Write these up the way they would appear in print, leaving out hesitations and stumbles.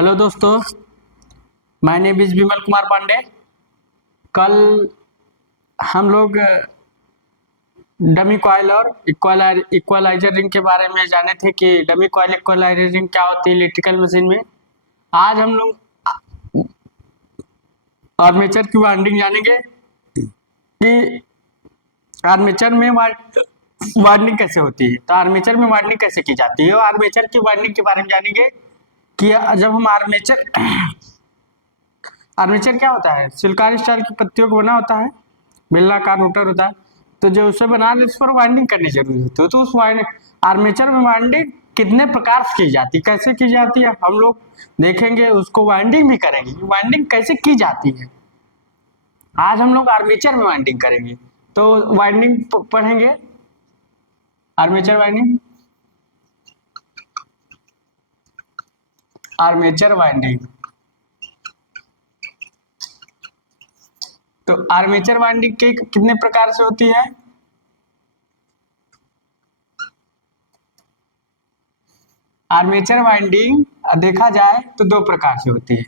Hello दोस्तों, my name is Vimal Kumar Pandey. कल हम लोग डमी कॉइल और इक्वलाइजर रिंग के बारे में जाने थे कि डमी कॉइल इक्वलाइजर रिंग क्या होती है इलेक्ट्रिकल मशीन में। आज हम लोग आर्मेचर की वाइंडिंग जानेंगे कि आर्मेचर में वाइंडिंग कैसे होती है, तो आर्मेचर में वाइंडिंग कैसे की जाती है और आर्मेचर की वाइंडिंग के बारे में जानेंगे कि जब हम आर्मेचर क्या होता है, सिल्कारी स्टाइल की पत्तियों को बना होता है, बेलनाकार रोटर होता है। तो जो उसे बनाने उस पर वाइंडिंग करनी जरूरी होती है। तो उस आर्मेचर में वाइंडिंग कितने प्रकार से की जाती है, कैसे की जाती है, हम लोग देखेंगे। उसको वाइंडिंग भी करेंगे कि वाइंडिंग कैसे की जाती है। आज हम लोग आर्मेचर में वाइंडिंग करेंगे, तो वाइंडिंग पढ़ेंगे। Armature winding, armature winding. तो आर्मेचर वाइंडिंग के कितने प्रकार से होती है? आर्मेचर वाइंडिंग देखा जाए तो दो प्रकार से होती है,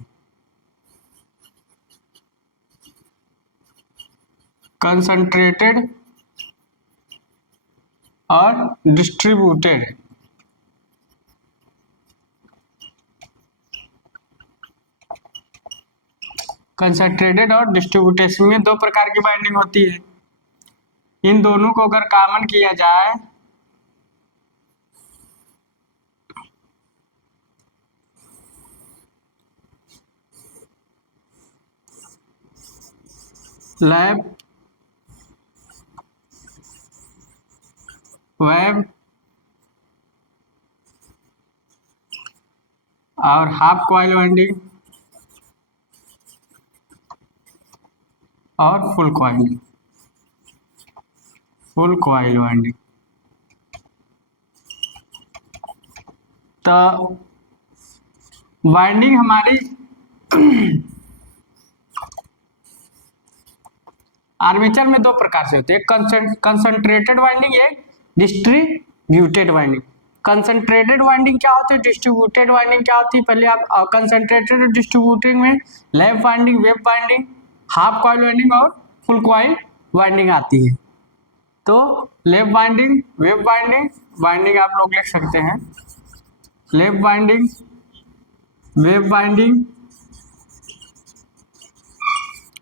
कंसंट्रेटेड और डिस्ट्रीब्यूटेड। कंसंट्रेटेड और डिस्ट्रीब्यूटेड में दो प्रकार की बाइंडिंग होती है। इन दोनों को अगर कॉमन किया जाए लैब वेब और हाफ कॉइल वाइंडिंग और फुल कॉइल वाइंडिंग। तो वाइंडिंग हमारी आर्मेचर में दो प्रकार से होती है, कंसंट्रेटेड वाइंडिंग, एक डिस्ट्रीब्यूटेड वाइंडिंग। कंसंट्रेटेड वाइंडिंग क्या होती है, डिस्ट्रीब्यूटेड वाइंडिंग क्या होती है? पहले आप कंसंट्रेटेड और डिस्ट्रीब्यूटेड में lap winding, web winding, half coil winding और फुल कॉइल वाइंडिंग आती है। तो लैप वाइंडिंग, वेब वाइंडिंग आप लोग लिख सकते हैं। लैप वाइंडिंग, वेब वाइंडिंग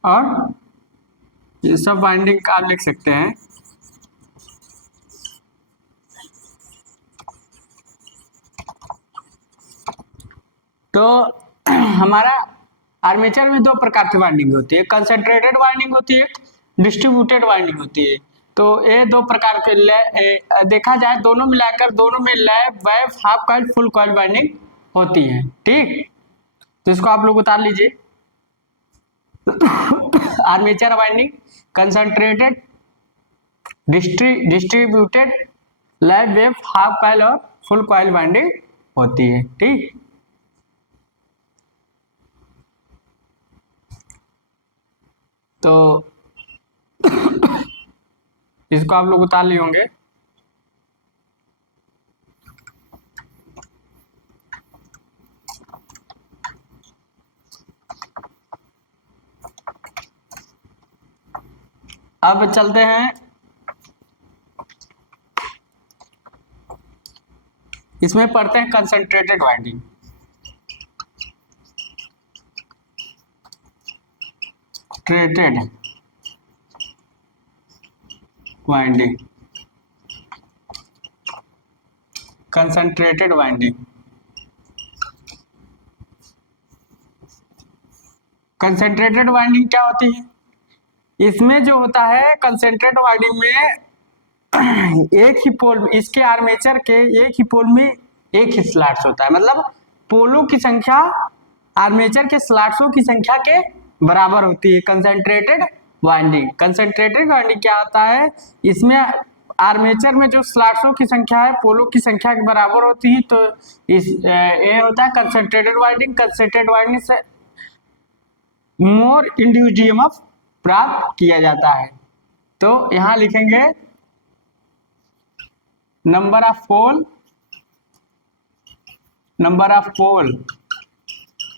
और ये सब वाइंडिंग आप लिख सकते हैं। तो हमारा आर्मेचर में दो प्रकार की वाइंडिंग होती है, कंसंट्रेटेड वाइंडिंग होती है, डिस्ट्रीब्यूटेड वाइंडिंग होती है। तो ये दो प्रकार के देखा जाए दोनों मिलाकर दोनों में lap, web, half coil, full coil winding होती है। ठीक, तो इसको आप लोग उतार लीजिए। Armature winding concentrated, distributed, lap, web, half coil और फुल कॉइल वाइंडिंग होती है। ठीक, तो इसको आप लोग उतार लिए होंगे। अब चलते हैं, इसमें पढ़ते हैं concentrated winding. Treated winding, concentrated winding. Concentrated winding क्या होती है? इसमें जो होता है कंसंट्रेटेड वाइंडिंग में एक ही पोल, इसके आर्मेचर के एक ही पोल में एक ही स्लॉट्स होता है, मतलब पोलों की संख्या आर्मेचर के स्लॉट्सों की संख्या के बराबर होती है। कंसंट्रेटेड वाइंडिंग क्या होता है, इसमें आर्मेचर में जो स्लॉट्सों की संख्या है पोलों की संख्या के बराबर होती है। तो ये होता है कंसंट्रेटेड वाइंडिंग। कंसंट्रेटेड वाइंडिंग से मोर इंड्यूस्ड ईएमएफ प्राप्त किया जाता है। तो यहां लिखेंगे number of pole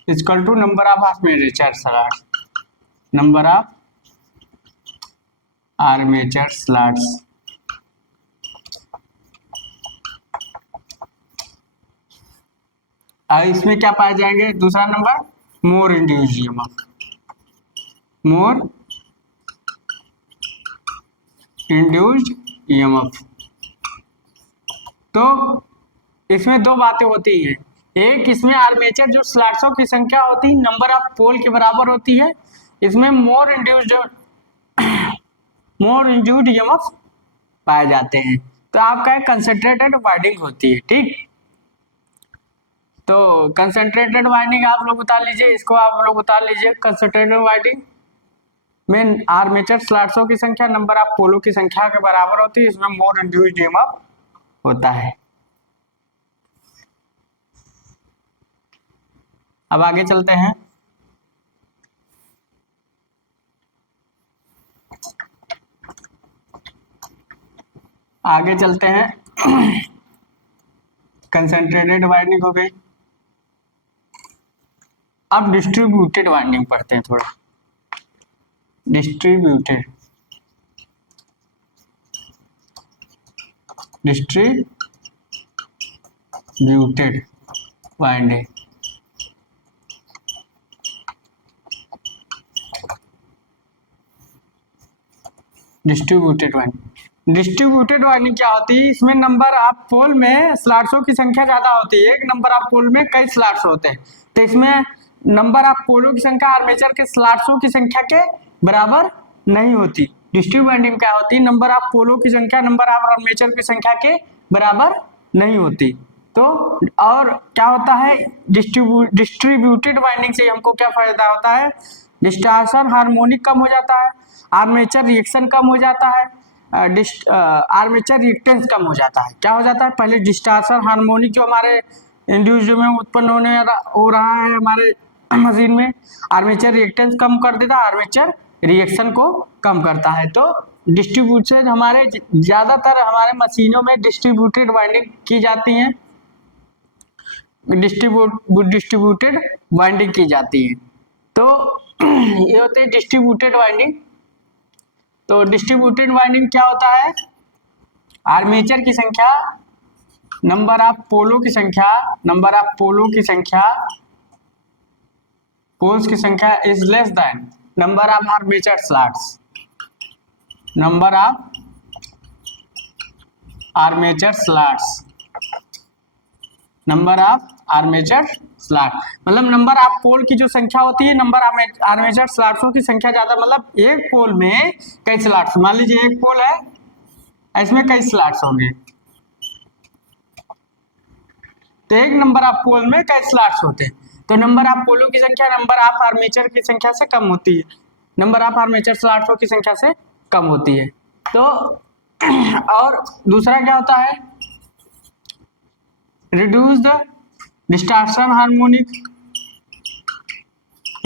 equal to number of armature slots, number of armature slots. अब इसमें क्या पाए जाएंगे, दूसरा number more induced EMF, more induced EMF. तो इसमें दो बातें होती हैं, एक इसमें आर्मेचर जो स्लॉट्सों की संख्या होती है नंबर ऑफ पोल के बराबर होती है, इसमें मोर इंड्यूस्ड ईएमएफ पाए जाते हैं। तो आपका कंसंट्रेटेड वाइंडिंग होती है, ठीक। तो कंसंट्रेटेड वाइंडिंग आप लोग उतार लीजिए, इसको आप लोग उतार लीजिए। कंसंट्रेटेड वाइंडिंग में आर्मेचर स्लॉट्सों की संख्या नंबर ऑफ पोलों की संख्या के बराबर होती है, इसमें मोर इंड्यूस्ड ईएमएफ होता है। अब आगे चलते हैं। आगे चलते हैं कंसंट्रेटेड वाइंडिंग हो गई। अब डिस्ट्रीब्यूटेड वाइंडिंग पढ़ते हैं थोड़ा। डिस्ट्रीब्यूटेड वाइंडिंग, डिस्ट्रीब्यूटेड वाइंडिंग क्या होती है, इसमें नंबर ऑफ पोल में स्लॉट्सों की संख्या ज्यादा होती है, एक नंबर ऑफ पोल में कई स्लॉट्स होते हैं। तो इसमें नंबर ऑफ पोलों की संख्या आर्मेचर के स्लॉट्सों की संख्या के बराबर नहीं होती। डिस्ट्रीब्यूटेड वाइंडिंग क्या होती है, नंबर ऑफ पोलों की संख्या नंबर ऑफ आर्मेचर की संख्या के बराबर नहीं होती। तो और क्या होता है, डिस्ट्रीब्यूटेड वाइंडिंग से हमको क्या फायदा होता है, डिस्टॉर्शन हार्मोनिक कम हो जाता है, आर्मेचर रिएक्शन कम हो जाता है, आर्मेचर रिएक्टेंस कम हो जाता है। क्या हो जाता है, पहले डिस्टॉर्शन हार्मोनिक जो हमारे इंड्यूस में उत्पन्न हो रहा है हमारे मशीन में, आर्मेचर रिएक्टेंस कम कर देता है, आर्मेचर रिएक्शन को कम करता है। तो डिस्ट्रीब्यूटेड हमारे ज्यादातर हमारे मशीनों में डिस्ट्रीब्यूटेड वाइंडिंग की जाती है, डिस्ट्रीब्यूटेड वाइंडिंग की जाती है। तो ये होते हैं डिस्ट्रीब्यूटेड वाइंडिंग। तो डिस्ट्रीब्यूटेड वाइंडिंग क्या होता है, आर्मेचर की संख्या नंबर ऑफ पोलों की संख्या, नंबर ऑफ पोल्स की संख्या is less than number of armature slots, number of armature slots, number of armature slot मतलब नंबर ऑफ पोल की जो संख्या होती है नंबर ऑफ आर्मेचर स्लॉट्सों की संख्या ज्यादा, मतलब एक पोल में कई स्लॉट्स, मान लीजिए एक पोल है इसमें कई स्लॉट्स होंगे, तो एक नंबर ऑफ पोल में कई स्लॉट्स होते हैं। तो नंबर ऑफ पोलों की संख्या नंबर ऑफ आर्मेचर की संख्या से कम होती है, नंबर ऑफ आर्मेचर स्लॉट्सों की संख्या से कम होती है। तो और दूसरा क्या होता है, reduce the distortion harmonic,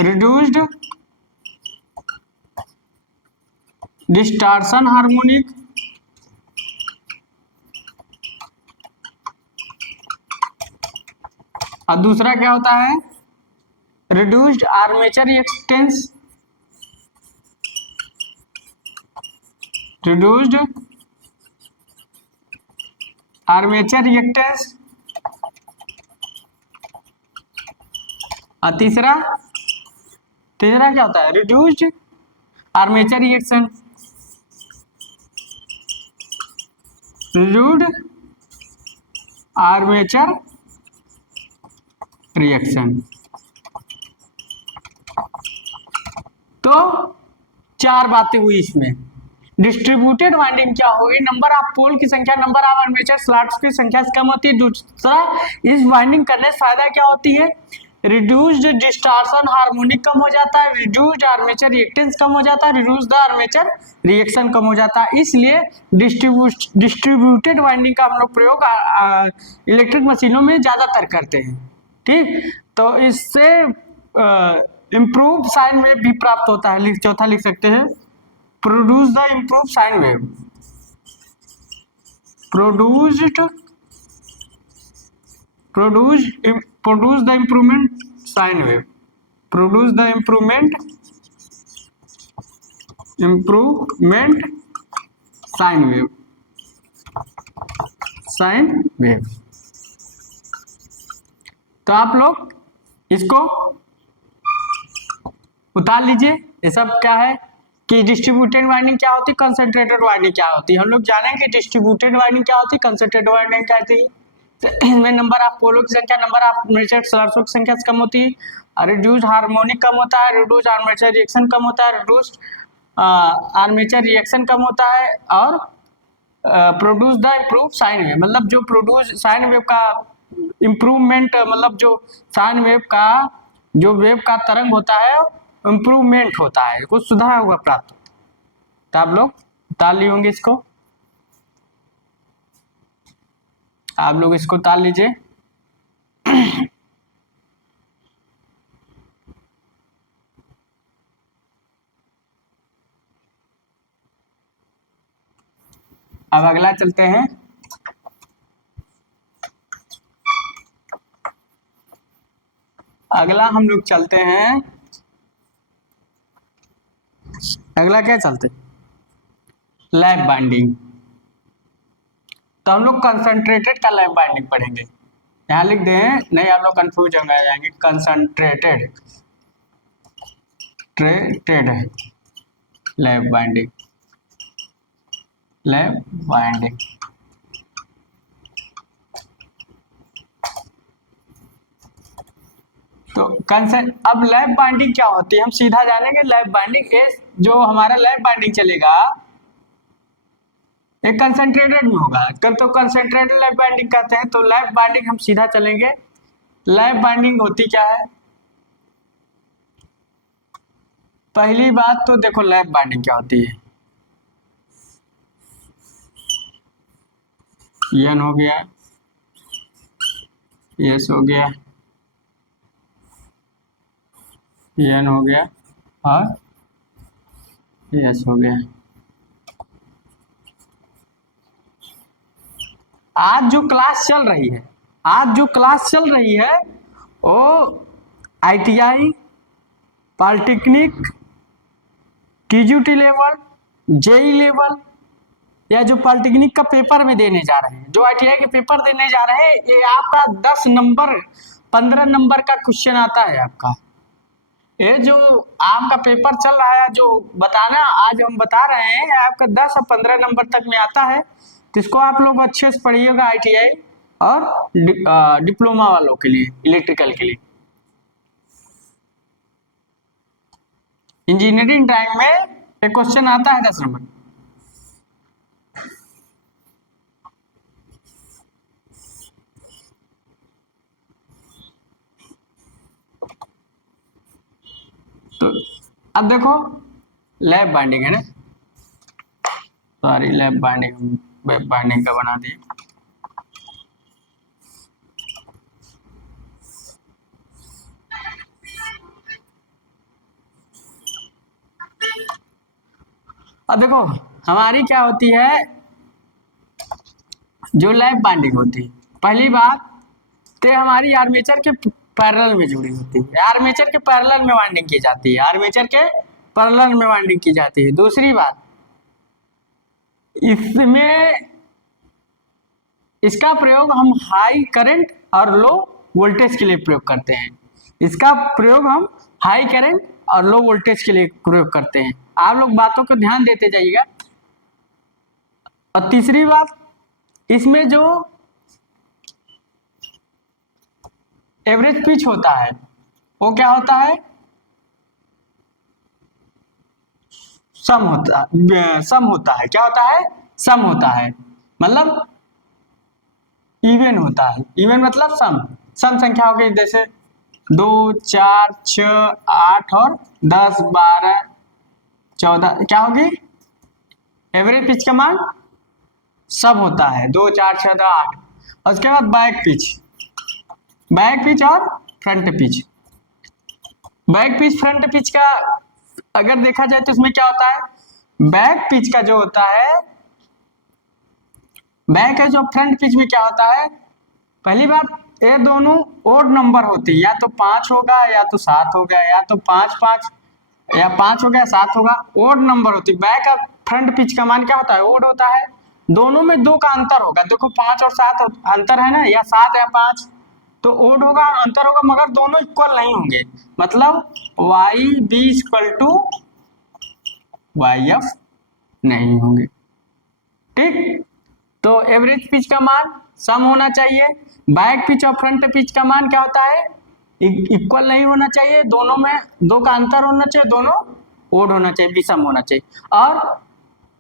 reduced distortion harmonic, और दूसरा क्या होता है, reduced armature reactance, reduced armature reactance, और तीसरा क्या होता है, reduced armature reaction, reduced armature reaction. तो चार बातें हुई इसमें। डिस्ट्रीब्यूटेड वाइंडिंग क्या होगी, नंबर ऑफ पोल की संख्या नंबर ऑफ आर्मेचर स्लॉट्स की संख्या से कम होती है। दूसरा, इस वाइंडिंग करने से फायदा क्या होती है, रिड्यूस्ड डिस्टॉर्शन हार्मोनिक कम हो जाता है, रिड्यूस्ड आर्मेचर रिएक्टेंस कम हो जाता है, रिड्यूस्ड आर्मेचर रिएक्शन कम हो जाता है। इसलिए डिस्ट्रीब्यूटेड वाइंडिंग का हम लोग प्रयोग इलेक्ट्रिक मशीनों में ज्यादातर करते हैं, ठीक। तो इससे इम्प्रूव साइन वेव भी प्राप्त होता है। चौथा लिख सकते हैं, produce the improve sine wave, produce the improvement sine wave, produce the improvement sine wave, sine wave. तो आप लोग इसको उतार लीजिए। ये सब क्या है कि डिस्ट्रीब्यूटेड वाइंडिंग क्या होती है, कंसंट्रेटेड वाइंडिंग क्या होती है। हम लोग जानेंगे डिस्ट्रीब्यूटेड वाइंडिंग क्या होती है, कंसंट्रेटेड वाइंडिंग क्या होती है। इनमें नंबर ऑफ पोलों की संख्या, नंबर ऑफ आर्मेचर स्लर्सों की संख्या कम होती है, रिड्यूस्ड हार्मोनिक कम होता है, रिड्यूस्ड आर्मेचर रिएक्शन कम होता है, रिड्यूस्ड आर्मेचर रिएक्शन कम होता है, और produce the improve sine wave, मतलब जो प्रोड्यूस साइन वेव का इम्प्रूवमेंट, मतलब जो साइन वेव का जो वेव का तरंग होता है इम्प्रूवमेंट होता है, कुछ सुधार होगा प्राप्त। तो आप लोग ताल ली होंगे इसको, आप लोग इसको ताल लीजिए। अब अगला चलते हैं। अगला हम लोग चलते हैं, अगला क्या चलते, लैप बाइंडिंग। तो हम लोग कंसंट्रेटेड का लैप बाइंडिंग पढ़ेंगे। यहाँ लिख दें, नहीं आप लोग कंफ्यूज हो जाएंगे। Concentrated lap binding, lap binding. तो अब लैप बाइंडिंग क्या होती है हम सीधा जानेंगे। लैप बाइंडिंग जो हमारा लैप बाइंडिंग चलेगा एक कंसंट्रेटेड में होगा, कब तो कंसंट्रेटेड लैप बाइंडिंग कहते हैं। तो लैप बाइंडिंग हम सीधा चलेंगे। लैप बाइंडिंग होती क्या है, पहली बात तो देखो लैप बाइंडिंग क्या होती है। एन हो गया, एस हो गया, एन हो गया और एस हो गया। आज जो क्लास चल रही है, वो ITI, polytechnic, TGT level, JEE level, या जो पॉलिटेक्निक का पेपर में देने जा रहे हैं, जो ITI के पेपर देने जा रहे हैं, ये आपका 10 नंबर 15 नंबर का क्वेश्चन आता है आपका। ये जो आपका पेपर चल रहा है, जो बताना आज हम बता रहे हैं, आपका 10 और 15 नंबर तक में आता है। तो इसको आप लोग अच्छे से पढ़िएगा ITI और डिप्लोमा वालों के लिए, इलेक्ट्रिकल के लिए। इंजीनियरिंग टाइम में एक क्वेश्चन आता है 10 नंबर। तो अब देखो लैप बाइंडिंग है ना, sorry lap binding web binding का बना दिए। अब देखो हमारी क्या होती है, जो लैप बाइंडिंग होती है, पहली बात तो हमारी आर्मेचर के पैरेलल में जुड़ी होती है, आर्मेचर के पैरेलल में वाइंडिंग की जाती है, आर्मेचर के पैरेलल में वाइंडिंग की जाती है। दूसरी बात, इसमें इसका प्रयोग हम हाई करंट और लो वोल्टेज के लिए प्रयोग करते हैं। इसका प्रयोग हम हाई करंट और लो वोल्टेज के लिए प्रयोग करते हैं। आप लोग बातों को ध्यान देते जाइएगा। और तीसरी बात, इसमें जो एवरेज पिच होता है वो क्या होता है, सम होता है। क्या होता है, सम होता है, मतलब इवन होता है। इवन मतलब सम संख्या होगी, जैसे 2 4 6 8 और 10 12 14 क्या होगी, एवरेज पिच का मान सब होता है 2 4 6 8। और उसके बाद बैक पिच और front pitch. Back pitch front pitch का अगर देखा जाए तो इसमें क्या होता है, बैक पिच का जो होता है, बैक है जो फ्रंट पिच में क्या होता है, पहली बात ये दोनों ओड नंबर होते हैं, या तो 5 होगा या तो 7 होगा, या तो 5 5 या 5 हो गया 7 होगा, ओड नंबर होती है। बैक और फ्रंट पिच का मान क्या होता है, ओड होता है। दोनों में 2 का अंतर होगा, देखो 5 और 7 अंतर है ना, या 7 या 5, तो ओड होगा और अंतर होगा, मगर दोनों इक्वल नहीं होंगे, मतलब Y B equal to Y F नहीं होंगे। ठीक, तो एवरेज पिच का मान सम होना चाहिए। बैक पिच और फ्रंट पिच का मान क्या होता है, इक्वल नहीं होना चाहिए, दोनों में 2 का अंतर होना चाहिए, दोनों ओड होना चाहिए, विषम होना चाहिए। और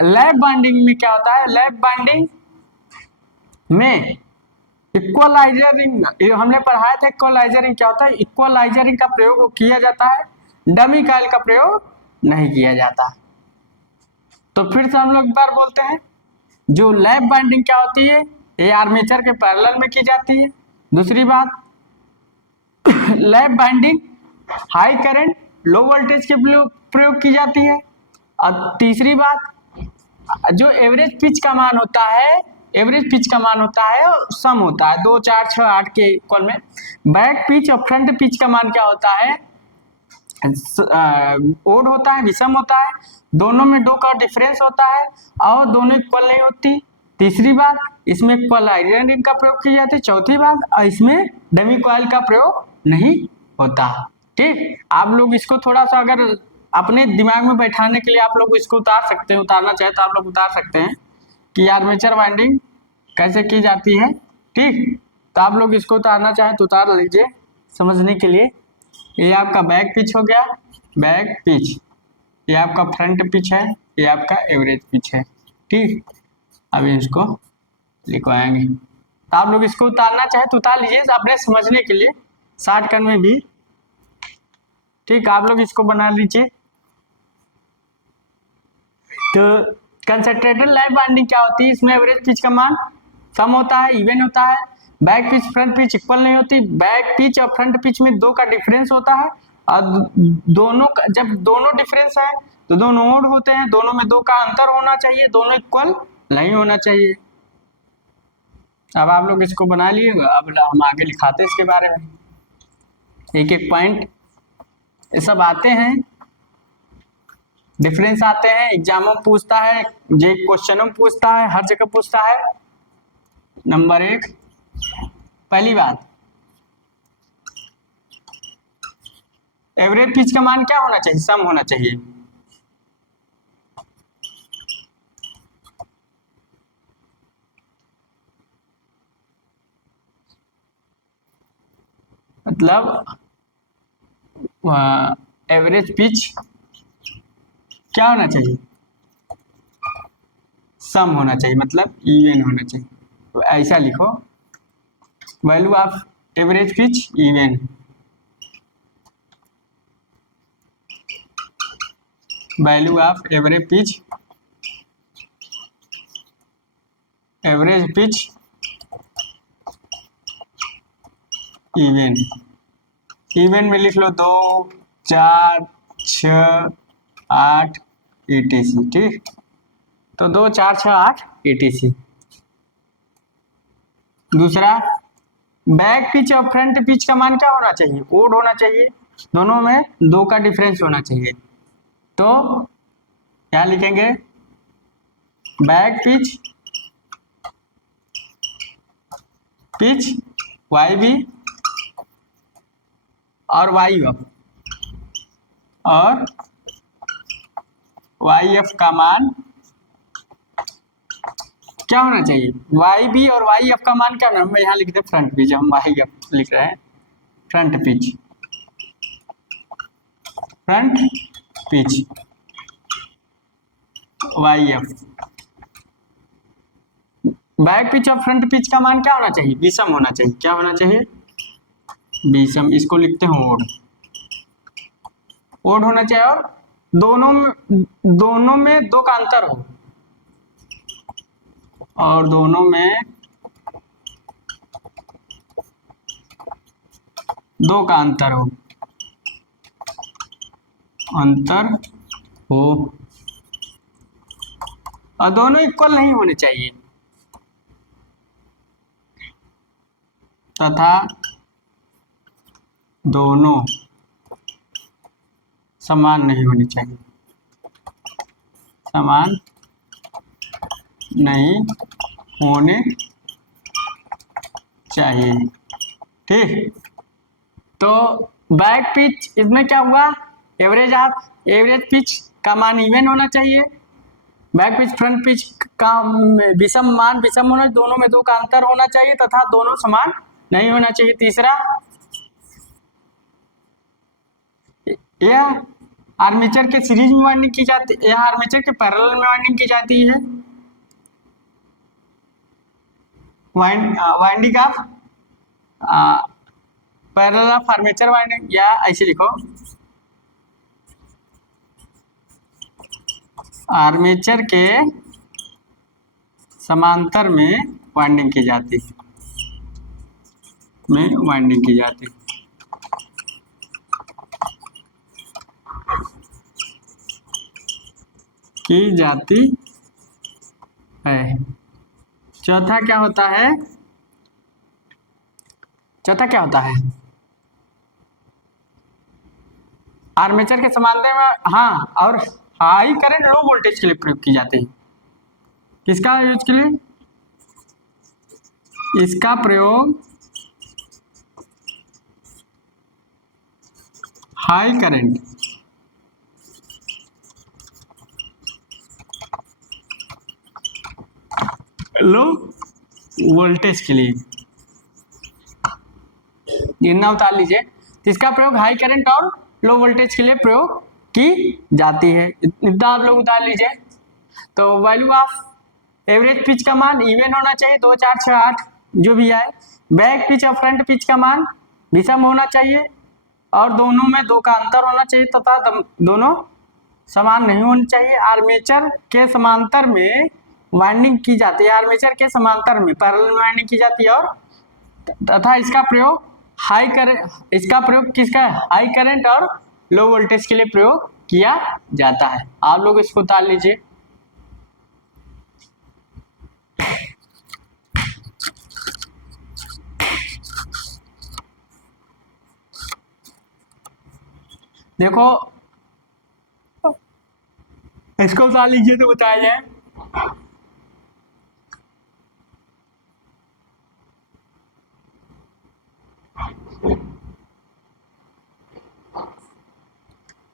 लैप बाइंडिंग में क्या होता है, लैप बाइंडिंग में इक्वलाइजरिंग, हमने पढ़ाया था इक्वलाइजरिंग क्या होता है, इक्वलाइजरिंग का प्रयोग किया जाता है, डमी कॉइल का प्रयोग नहीं किया जाता। तो फिर से हम लोग एक बार बोलते हैं, जो लैप बाइंडिंग क्या होती है, ये आर्मेचर के पैरेलल में की जाती है। दूसरी बात, lap binding high current low voltage के प्रयोग की जाती है। और तीसरी बात, जो एवरेज पिच का मान होता है, एवरेज पिच का मान होता है सम होता है 2 4 6 8 के इक्वल में। बैक पिच और फ्रंट पिच का मान क्या होता है, ओड होता है, विषम होता है, दोनों में 2 का डिफरेंस होता है और दोनों इक्वल नहीं होती। तीसरी बात, इसमें इक्वलाइजरिंग का प्रयोग की जाती है। चौथी बात, इसमें डमी कॉइल का प्रयोग नहीं होता। ठीक, आप लोग इसको थोड़ा सा अगर अपने दिमाग में बैठाने के लिए आप लोग इसको उतार सकते हैं, उतारना चाहे तो आप लोग उतार सकते हैं कि आर्मेचर वाइंडिंग कैसे की जाती है। ठीक, तो आप लोग इसको उतारना चाहे तो उतार लीजिए समझने के लिए। ये आपका बैक पिच हो गया, बैक पिच, ये आपका फ्रंट पिच है, ये आपका एवरेज पिच है। ठीक, अभी इसको लिखवाएंगे, तो आप लोग इसको उतारना चाहे तो उतार लीजिए अपने समझने के लिए, शॉर्टकट में भी। ठीक, आप लोग इसको बना लीजिए। तो कंसंट्रेटेड लैप बाइंडिंग क्या होती है, इसमें एवरेज पिच का मान सम होता है, इवन होता है। Back pitch front pitch equal नहीं होती, बैक पिच और फ्रंट पिच में 2 का डिफरेंस होता है, और दोनों का जब दोनों डिफरेंस है तो दोनों ओड होते हैं, दोनों में 2 का अंतर होना चाहिए, दोनों इक्वल नहीं होना चाहिए। अब आप लोग इसको बना लिए, अब हम आगे लिखाते हैं इसके बारे में, एक एक पॉइंट ये सब आते हैं, डिफरेंस आते हैं, एग्जामों में पूछता है, जे क्वेश्चनों में पूछता है, हर जगह पूछता है। नंबर 1, पहली बात, एवरेज पिच का मान क्या होना चाहिए, सम होना चाहिए। मतलब एवरेज पिच क्या होना चाहिए, सम होना चाहिए, मतलब इवन होना चाहिए। तो ऐसा लिखो, value of average pitch even, value of average pitch even, even में लिख लो 2 4 6 8 etc। ठीक, तो 2 4 6 8 etc। दूसरा, बैक पिच और फ्रंट पिच का मान क्या होना चाहिए, ओड होना चाहिए, दोनों में 2 का डिफरेंस होना चाहिए। तो क्या लिखेंगे, बैक पिच वाई बी और वाई एफ, और वाई एफ का मान क्या होना चाहिए, वाई बी और वाई एफ का मान क्या होना, मैं यहाँ लिख दे फ्रंट पिच, हम वाई एफ लिख रहे हैं, front pitch Y F. Back pitch और फ्रंट पिच का मान क्या होना चाहिए, विषम होना चाहिए, क्या होना चाहिए, विषम, इसको लिखते हैं ओड, ओड होना चाहिए, और दोनों में 2 का अंतर हो, और दोनों में 2 का अंतर हो, और दोनों इक्वल नहीं होने चाहिए। तथा दोनों समान नहीं होनी चाहिए, समान नहीं होने चाहिए। ठीक, तो बैक पिच इसमें क्या हुआ, एवरेज पिच का मान इवन होना चाहिए, बैक पिच फ्रंट पिच का विषम होना, दोनों में 2 का अंतर होना चाहिए तथा दोनों समान नहीं होना चाहिए। तीसरा, यह आर्मेचर के सीरीज में वाइंडिंग की जाती है, यह आर्मेचर के पैरेलल में वाइंडिंग की जाती है। Winding of parallel of armature winding, या ऐसे लिखो, आर्मेचर के समांतर में वाइंडिंग की जाती है, है। चौथा क्या होता है, आर्मेचर के समांतर में, हाँ, और हाई करंट लो वोल्टेज के लिए प्रयोग की जाती है। किसका यूज के लिए, इसका प्रयोग हाई करंट लो वोल्टेज के लिए, गिनना उतार लीजिए, इसका प्रयोग हाई करंट और लो वोल्टेज के लिए प्रयोग की जाती है, इतना आप लोग उतार लीजिए। तो वैल्यू ऑफ एवरेज पिच का मान इवन होना चाहिए, 2 4 6 8 जो भी आए। बैक पिच और फ्रंट पिच का मान विषम होना चाहिए और दोनों में 2 का अंतर होना चाहिए तथा दोनों समान नहीं होनी चाहिए। आर्मेचर के समांतर में वाइंडिंग की जाती है, आर्मेचर के समांतर में पैरेलल में वाइंडिंग की जाती है, और तथा इसका प्रयोग किसका, हाई करंट और लो वोल्टेज के लिए प्रयोग किया जाता है। आप लोग इसको उतार लीजिए। देखो इसको उतार लीजिए तो बताया जाए।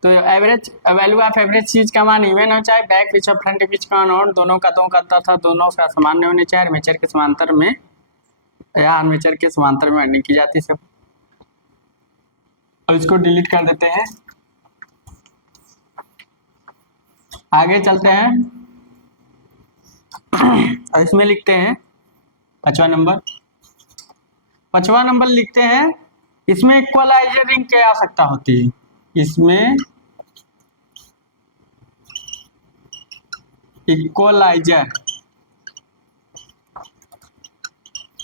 तो एवरेज वैल्यू ऑफ एवरेज चीज का मान इवन हो चाहे, बैक पिच और फ्रंट पिच का मान दोनों का 2 का अंतर था, दोनों का समान नहीं होने चाहिए। आर्मेचर के समांतर में या आर्मेचर के समांतर में वाइंडिंग की जाती है सब। अब इसको डिलीट कर देते हैं, आगे चलते हैं। और इसमें लिखते हैं 5वां नंबर लिखते हैं, इसमें इक्वलाइजर रिंग की आवश्यकता होती है, इसमें इक्वलाइजर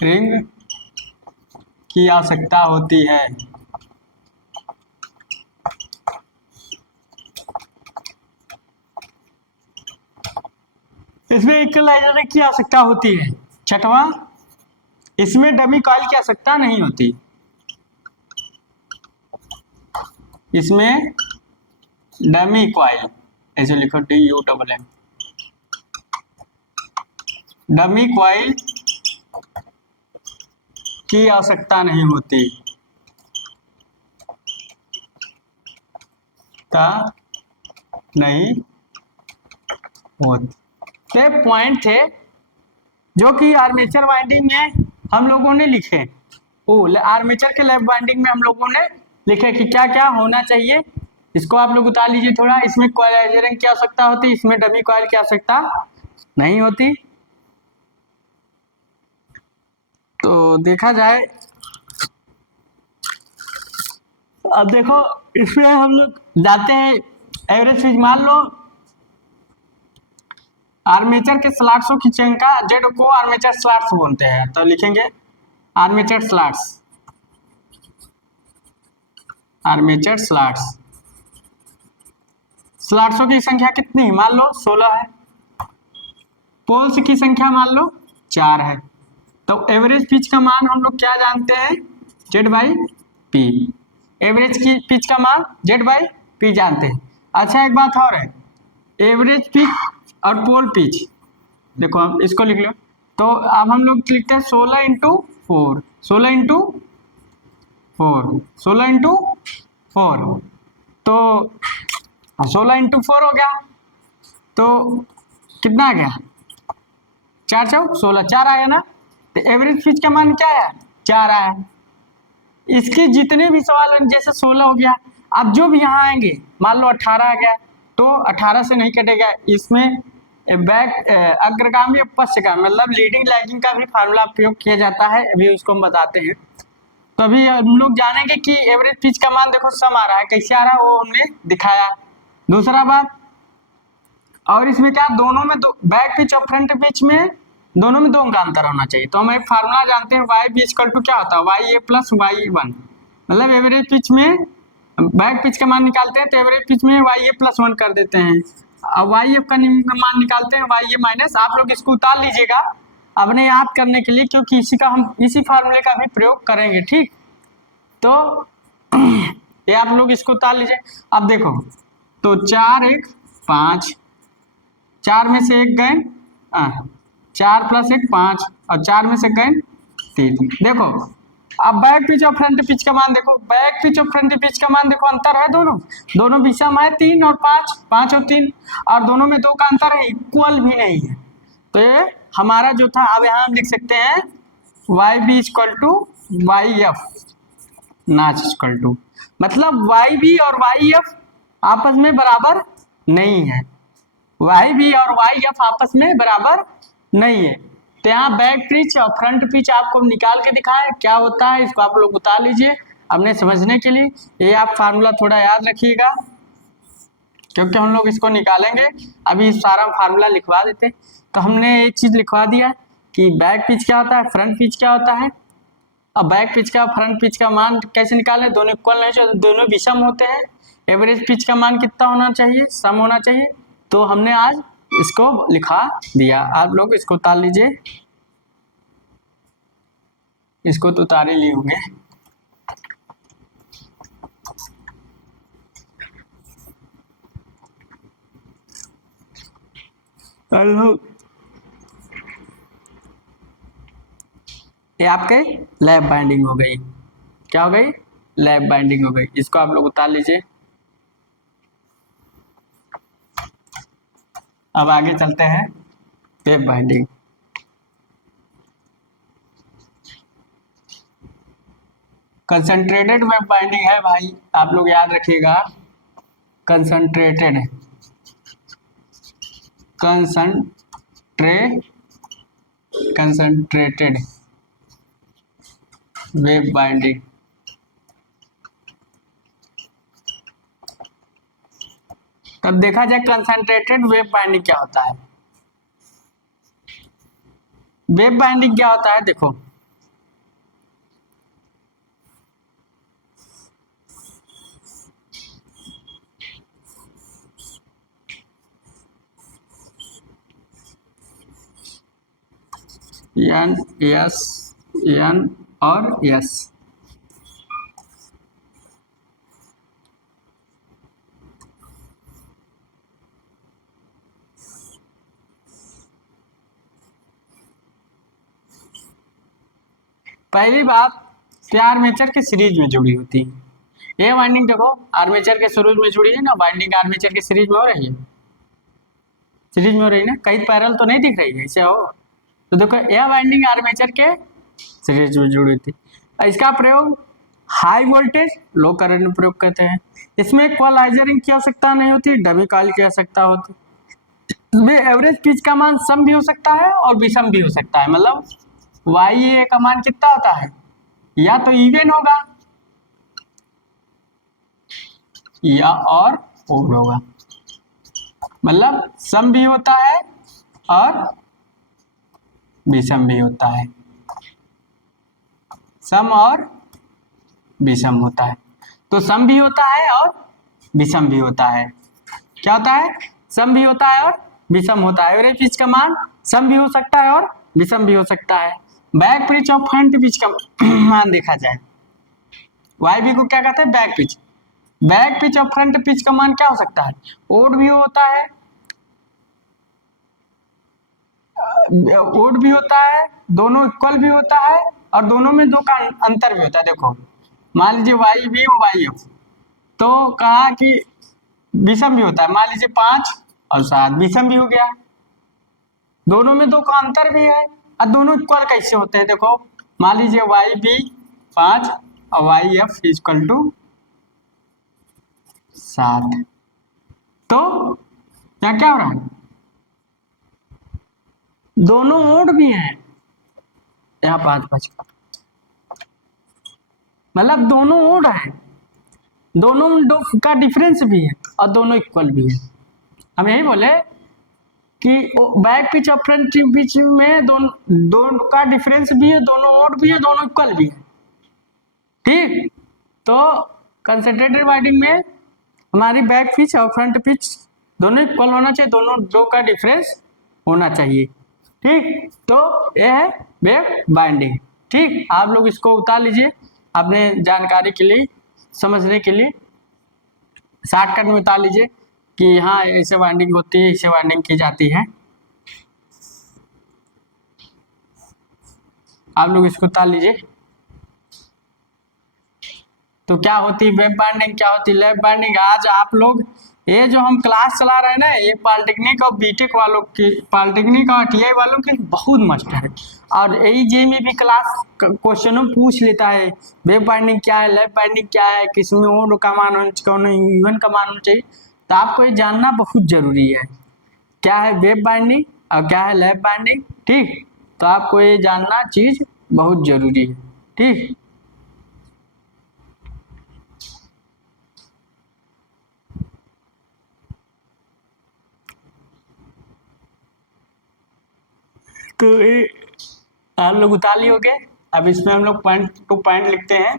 रिंग की आवश्यकता होती है। इसमें इक्वलाइजर रिंग की आवश्यकता होती है। 6वां, इसमें डमी कॉइल की आवश्यकता नहीं होती, इसमें डमी कॉइल, ऐसे लिखो DUMM, डमी कॉइल की आवश्यकता नहीं होती, ये पॉइंट थे जो कि आर्मेचर वाइंडिंग में हम लोगों ने लिखे। आर्मेचर के लैप वाइंडिंग में हम लोगों ने लिखे कि क्या क्या होना चाहिए। इसको आप लोग उतार लीजिए थोड़ा। इसमें इक्वलाइजर रिंग की आवश्यकता होती, इसमें डमी कॉइल की आवश्यकता नहीं होती। तो देखा जाए, अब देखो इसमें हम लोग जाते हैं एवरेज पिच। मान लो आर्मेचर के स्लॉट्सों की संख्या, जेड को आर्मेचर स्लॉट्स बोलते हैं, तो लिखेंगे आर्मेचर स्लॉट्सों की संख्या कितनी, मान लो 16 है। पोल्स की संख्या मान लो 4 है। तो एवरेज पिच का मान हम लोग क्या जानते हैं, जेड बाई पी। एवरेज की पिच का मान जेड बाई पी जानते हैं। अच्छा एक बात और है, एवरेज पिच और पोल पिच, देखो हम इसको लिख लो। तो अब हम लोग लिखते हैं 16 इंटू 4, 16 इंटू 4, 16 इंटू 4, तो 16 इंटू 4 हो गया, तो कितना आ गया, 4 चौक 16, 4 आया ना। तो एवरेज पिच का मान क्या है, 4 आया। इसके जितने भी सवाल हैं, जैसे 16 हो गया, अब जो भी यहाँ आएंगे, मान लो 18 आ गया, तो 18 से नहीं कटेगा। इसमें बैक अग्रगामी पश्चगामी मतलब लीडिंग लैगिंग का भी फार्मूला प्रयोग किया जाता है, अभी उसको हम बताते हैं। तो अभी हम लोग जानेंगे कि एवरेज पिच का मान देखो सम आ रहा है, कैसे आ रहा है वो हमने दिखाया। दूसरा बात, और इसमें क्या, दोनों में दो, बैक पिच और फ्रंट पिच में दोनों में 2 अंक का अंतर होना चाहिए। तो हम एक फार्मूला जानते हैं, वाई बी इक्वल टू क्या होता है, वाई ए प्लस वाई वन। मतलब एवरेज पिच में बैक पिच का मान निकालते हैं तो एवरेज पिच में वाई ए प्लस 1 कर देते हैं, और वाई एफ का मान निकालते हैं वाई ए माइनस। आप लोग इसको उतार लीजिएगा अपने याद करने के लिए, क्योंकि इसी का हम इसी फार्मूले का भी प्रयोग करेंगे, ठीक। तो ये आप लोग इसको उतार लीजिए। अब देखो, तो 4 1 5, 4 में से 1 गए 4 प्लस 1 5, और 4 में से गए 3। देखो अब बैक पिच और फ्रंट पिच का मान देखो, बैक पिच और फ्रंट पिच का मान देखो, अंतर है दोनों विषम है, 3 और 5, 5 और 3, और दोनों में 2 का अंतर है, इक्वल भी नहीं है। तो ये हमारा जो था, अब यहाँ हम लिख सकते हैं Y B equal to Y F not equal to, मतलब वाई बी और वाई एफ आपस में बराबर नहीं है, वाई बी और वाई एफ आपस में बराबर नहीं है। तो यहाँ बैक पिच और फ्रंट पिच आपको निकाल के दिखाया क्या होता है, इसको आप लोग उतार लीजिए अपने समझने के लिए। ये आप फार्मूला थोड़ा याद रखिएगा, क्योंकि हम लोग इसको निकालेंगे। अभी सारा फार्मूला लिखवा देते। तो हमने एक चीज लिखवा दिया कि बैक पिच क्या होता है, फ्रंट पिच क्या होता है। अब बैक पिच का फ्रंट पिच का मान कैसे निकालें, दोनों इक्वल नहीं चाहिए, दोनों विषम होते हैं। एवरेज पिच का मान कितना होना चाहिए, सम होना चाहिए। तो हमने आज इसको लिखा दिया, आप लोग इसको उतार लीजिए, इसको तो उतार ही लिए होंगे। ये आपके लैब बाइंडिंग हो गई, क्या हो गई, लैब बाइंडिंग हो गई। इसको आप लोग उतार लीजिए। अब आगे चलते हैं, web binding. Concentrated web binding है भाई, आप लोग याद रखिएगा, कंसंट्रेटेड कंसंट्रेटेड वेब बाइंडिंग। तब देखा जाए कंसंट्रेटेड वेब बाइंडिंग क्या होता है। वेब बाइंडिंग क्या होता है, देखो एन एस एन और एस, पहली बात तो आर्मेचर के सीरीज में जुड़ी होती है। ये वाइंडिंग देखो आर्मेचर के सीरीज में जुड़ी है ना, वाइंडिंग आर्मेचर के सीरीज में हो रही है, सीरीज में हो रही है ना, कहीं पैरेलल तो नहीं दिख रही है ऐसे हो। तो देखो यह वाइंडिंग आर्मेचर के सीरीज में जुड़ी थी। इसका प्रयोग हाई वोल्टेज लो करंट में प्रयोग करते हैं। इसमें इक्वलाइजरिंग की आवश्यकता नहीं होती, डमी कॉइल की आवश्यकता होती। इसमें एवरेज पिच का मान सम भी हो सकता है और विषम भी हो सकता है। मतलब वाई ए का मान कितना होता है, या तो इवन होगा या और ओड होगा। मतलब सम भी होता है और विषम भी होता है, सम और विषम होता है। तो सम भी होता है और विषम भी होता है। क्या होता है, सम भी होता है और विषम होता है। एवरेज पिच का मान सम भी हो सकता है और विषम भी हो सकता है। बैक पिच और फ्रंट पिच का मान देखा जाए, वाई बी को क्या कहते हैं, बैक पिच। बैक पिच और फ्रंट पिच का मान क्या हो सकता है, ओड भी होता है, ओड भी होता है, दोनों इक्वल भी होता है, और दोनों में दो का अंतर भी होता है। देखो मान लीजिए वाई बी वाई एफ, तो कहा कि विषम भी होता है, मान लीजिए 5 और 7 विषम भी हो गया, दोनों में दो का अंतर भी है, और दोनों इक्वल कैसे होते हैं, देखो मान लीजिए वाई बी 5 और वाई एफ इक्वल टू 7, तो क्या क्या हो रहा है, दोनों ओड भी हैं, यहाँ 5 मतलब दोनों ओड है, दोनों में दो का डिफरेंस भी है और दोनों इक्वल भी है। हम यही बोले कि बैक पिच और फ्रंट पिच में दोनों का डिफरेंस भी है, दोनों ओड भी है, दोनों इक्वल भी है। ठीक, तो कंसंट्रेटेड वाइंडिंग में हमारी बैक पिच और फ्रंट पिच दोनों इक्वल होना चाहिए, दोनों दो का डिफरेंस होना चाहिए। ठीक, तो ये है वेव बाइंडिंग। ठीक, आप लोग इसको उतार लीजिए अपने जानकारी के लिए, समझने के लिए शॉर्टकट में उतार लीजिए कि हाँ ऐसे बाइंडिंग होती है, ऐसे बाइंडिंग की जाती है। आप लोग इसको उतार लीजिए। तो क्या होती है वेब बाइंडिंग, क्या होती है लैब बाइंडिंग। आज आप लोग ये जो हम क्लास चला रहे हैं ना, ये पॉलिटेक्निक और बीटेक वालों की, पॉलिटेक्निक और टीआई वालों की बहुत मस्त है, और एईजे में भी क्लास क्वेश्चनों पूछ लेता है वेब बाइंडिंग क्या है, लैब बाइंडिंग क्या है, किसमें ओड का मान होना चाहिए, कौन इवन का मान होना चाहिए। तो आपको ये जानना बहुत जरूरी है क्या है वेब बाइंडिंग और क्या है लैब बाइंडिंग। ठीक, तो आपको ये जानना चीज बहुत जरूरी है। ठीक, तो ये आप लोग उतार लिए होगे। अब इसमें हम लोग पॉइंट टू पॉइंट लिखते हैं।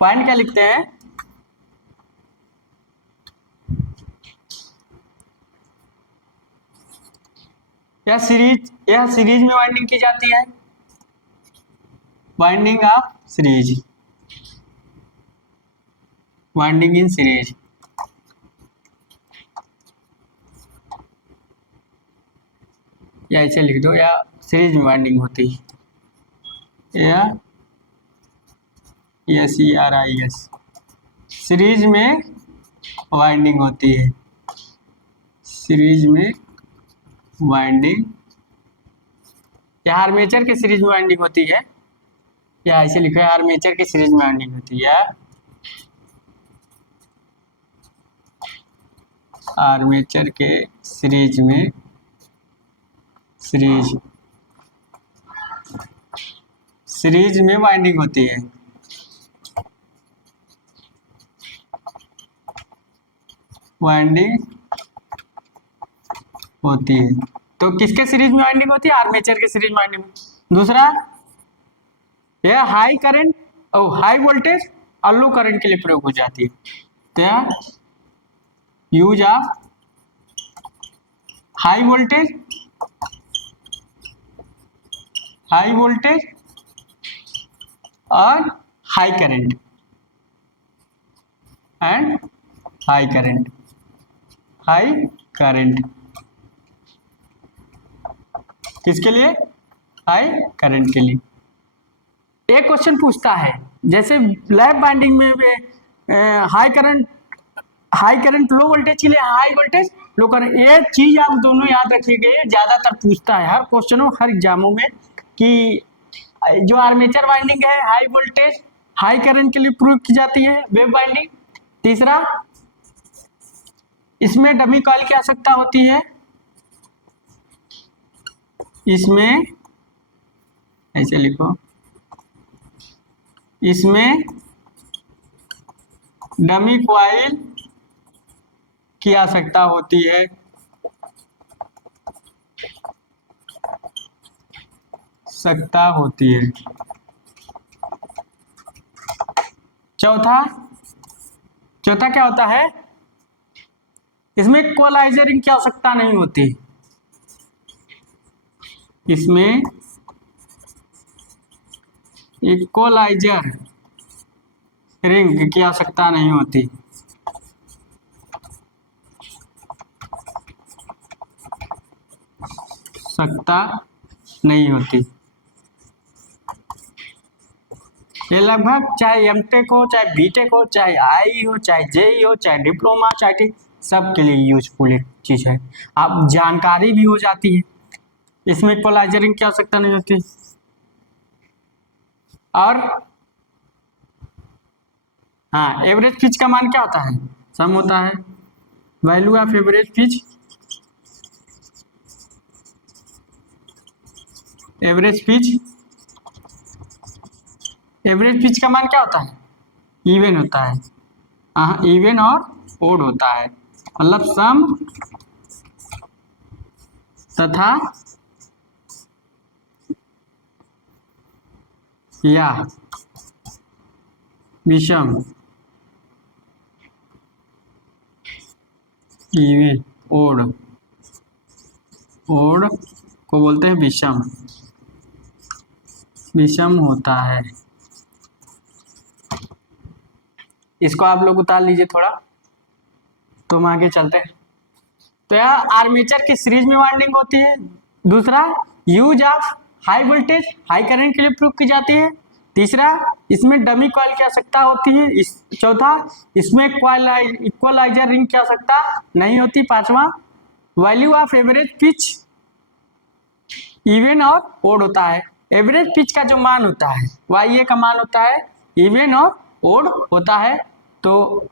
पॉइंट क्या लिखते हैं, यह सीरीज में वाइंडिंग की जाती है, winding of series, winding in series. या ऐसे लिख दो, या सीरीज में वाइंडिंग होती है, या SERIS सीरीज में वाइंडिंग होती है, सीरीज में वाइंडिंग, या आर्मेचर के सीरीज में वाइंडिंग होती है, या ऐसे लिखो आर्मेचर की सीरीज में वाइंडिंग होती है, आर्मेचर के सीरीज में सीरीज में वाइंडिंग होती है, वाइंडिंग होती है। तो किसके सीरीज में वाइंडिंग होती है, आर्मेचर के सीरीज में वाइंडिंग। दूसरा, यह हाई करंट और हाई वोल्टेज और लो करंट के लिए प्रयोग हो जाती है। तो यूज ऑफ हाई वोल्टेज और high current and high current किसके लिए, हाई करंट के लिए। एक क्वेश्चन पूछता है जैसे लैब बाइंडिंग में हाई करंट लो वोल्टेज के लिए, हाई वोल्टेज लो करंट, ये चीज आप दोनों याद रखिएगा, ज्यादातर पूछता है हर क्वेश्चनों हर एग्जामों में कि जो आर्मेचर वाइंडिंग है हाई वोल्टेज हाई करंट के लिए प्रयोग की जाती है वेव बाइंडिंग। तीसरा, इसमें डमी कॉइल की आवश्यकता होती है, इसमें ऐसे लिखो, इसमें डमी कॉइल की आवश्यकता होती है, चौथा क्या होता है, इसमें इक्वलाइजरिंग की आवश्यकता नहीं होती, इसमें इक्वलाइजर रिंग की आवश्यकता नहीं होती। सकता नहीं होती। ये लगभग चाहे एमटेक हो, चाहे बीटेक हो, चाहे आई हो, चाहे जेई हो, चाहे डिप्लोमा, चाहे सबके लिए यूजफुल चीज है। अब जानकारी भी हो जाती है, इसमें इक्वलाइजरिंग की आवश्यकता नहीं होती। और हाँ, एवरेज पिच का मान क्या होता है? सम होता है। Value of average pitch, average pitch, average pitch का मान क्या होता है? इवन होता है। हाँ, इवन और ओड होता है, मतलब सम तथा या विषम, इवन ओड, ओड को बोलते हैं विषम, विषम होता है। इसको आप लोग उतार लीजिए थोड़ा, तो हम आगे चलते हैं। तो यह आर्मेचर की सीरीज में वाइंडिंग होती है। दूसरा, use of high voltage high current के लिए प्रयोग की जाती है। तीसरा, इसमें डमी कॉइल की आवश्यकता होती है। चौथा, इसमें इक्वलाइजर रिंग की आवश्यकता नहीं होती। पांचवा, value of average pitch even और ओड होता है। एवरेज पिच का जो मान होता है, वाई का मान होता है इवन और ओड होता है। तो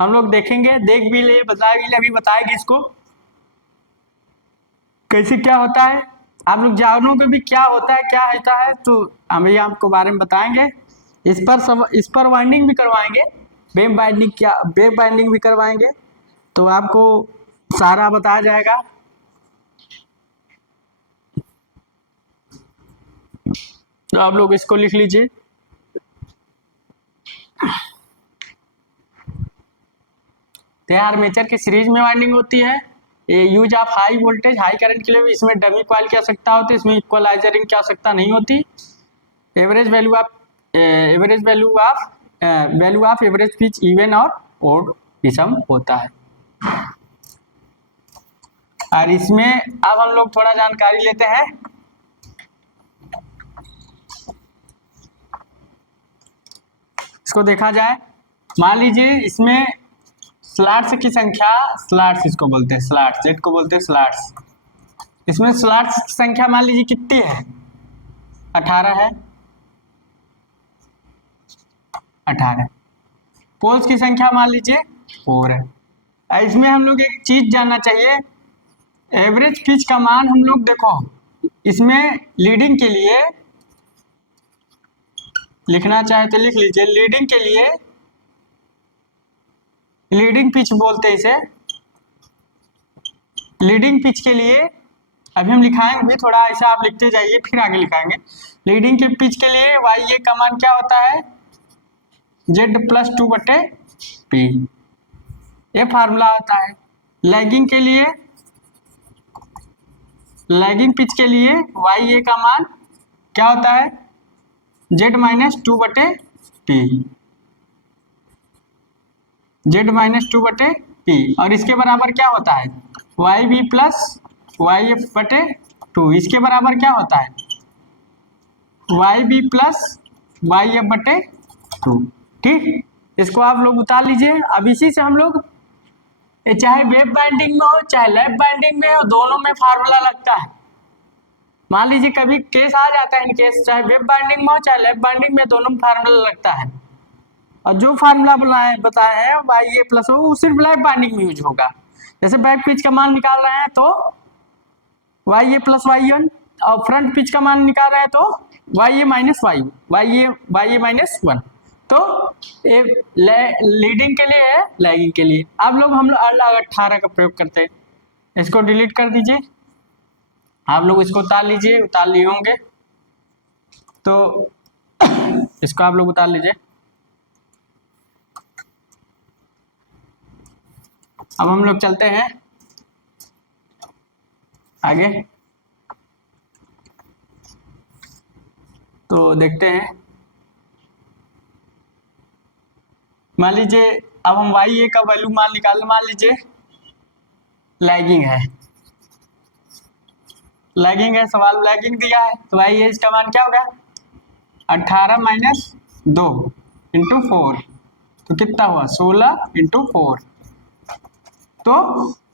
हम लोग देखेंगे, देख भी ले, बता भी ले, अभी बताएंगे इसको कैसे क्या होता है। आप लोग जानोगे भी क्या होता है क्या होता है, तो हम भी आपको बारे में बताएंगे। इस पर वाइंडिंग भी करवाएंगे, वेब बाइंडिंग, क्या वेब बाइंडिंग भी करवाएंगे, तो आपको सारा बताया जाएगा। तो आप लोग इसको लिख लीजिए। तो आर्मेचर की सीरीज में वाइंडिंग होती है। ये use of high voltage high current के लिए भी इसमें डमी कॉइल की आवश्यकता होती है, इसमें इक्वलाइजरिंग की आवश्यकता नहीं होती। Average value of value of average pitch even और ओड विषम होता है। और इसमें अब हम लोग थोड़ा जानकारी लेते हैं। इसको देखा जाए, मान लीजिए इसमें स्लॉट्स की संख्या, स्लॉट्स इसको बोलते हैं, स्लॉट्स, जेड को बोलते हैं स्लॉट्स। इसमें स्लॉट्स की संख्या मान लीजिए कितनी है? 18 है। 18। पोल्स की संख्या मान लीजिए 4 है। इसमें हम लोग एक चीज जानना चाहिए, एवरेज पिच का मान हम लोग देखो, इसमें लीडिंग के लिए लिखना चाहे तो लिख लीजिए। लीडिंग के लिए, लीडिंग पिच बोलते हैं इसे। लीडिंग पिच के लिए अभी हम लिखाएंगे भी, थोड़ा ऐसा आप लिखते जाइए, फिर आगे लिखाएंगे। लीडिंग के पिच के लिए वाई ए का मान क्या होता है? Z+2/P, ये फार्मूला होता है। लैगिंग के लिए, लैगिंग पिच के लिए वाई ए का मान क्या होता है? Z-2/P, Z-2/P। और इसके बराबर क्या होता है? YB+YF/2। इसके बराबर क्या होता है? YB+YF/2। ठीक, इसको आप लोग उतार लीजिए। अब इसी से हम लोग, चाहे वेब बाइंडिंग में हो चाहे लैब बाइंडिंग में हो, दोनों में फार्मूला लगता है। मान लीजिए कभी केस आ जाता है, इन केस चाहे वेब बाइंडिंग में हो चाहे लैब बाइंडिंग में, दोनों में फार्मूला लगता है। और जो फार्मूला बताए हैं वाई ए प्लस हो, वो सिर्फ लैब बाइंडिंग में यूज होगा। जैसे बैक पिच का मान निकाल रहे हैं तो YA+YN, और फ्रंट पिच का मान निकाल रहे हैं तो YA-YU, YA-1। तो ये लीडिंग के लिए है, लैगिंग के लिए। अब लोग हम लोग 18 का प्रयोग करते हैं। इसको डिलीट कर दीजिए, आप लोग इसको उतार लीजिए, उतार लिए होंगे तो इसको आप लोग उतार लीजिए। अब हम लोग चलते हैं आगे। तो देखते हैं, मान लीजिए अब हम वाई ए का वैल्यू मान निकाल, मान लीजिए लैगिंग है, लैगिंग है, सवाल लैगिंग दिया है, तो वाई ए इसका मान क्या होगा, 18 माइनस 2 इंटू 4, तो कितना हुआ 16 इंटू 4, तो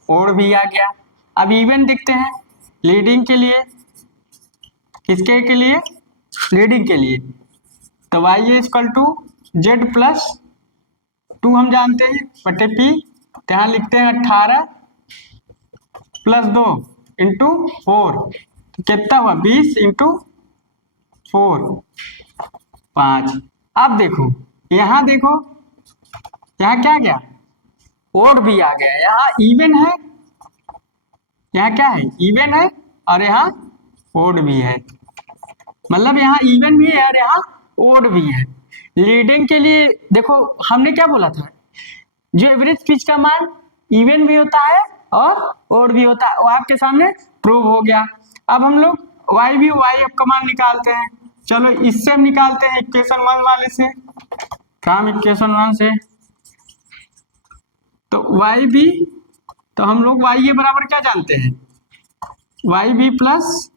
और भी आ गया। अब इवन देखते हैं लीडिंग के लिए, किसके के लिए, लीडिंग के लिए, तो Y equal to Z plus 2 हम जानते हैं बटे पी, तो यहाँ लिखते हैं 18 प्लस 2 इंटू 4, तो कितना हुआ 20 इंटू 4, 5। अब देखो यहाँ देखो, यहाँ क्या गया, और भी आ गया, यहाँ इवन है, यहाँ क्या है इवन है, और यहाँ ओड भी है, मतलब यहाँ इवन भी है और यहाँ ओड भी है। लीडिंग के लिए देखो हमने क्या बोला था, जो एवरेज पिच का मान इवन भी होता है और ओड भी होता है, वो आपके सामने प्रूव हो गया। अब हम लोग वाई भी वाई एफ का मान निकालते हैं, चलो इससे हम निकालते हैं इक्वेशन 1 वाले से, काम इक्वेशन 1 से, तो वाई बी, तो हम लोग वाई ए बराबर क्या जानते हैं, Y B plus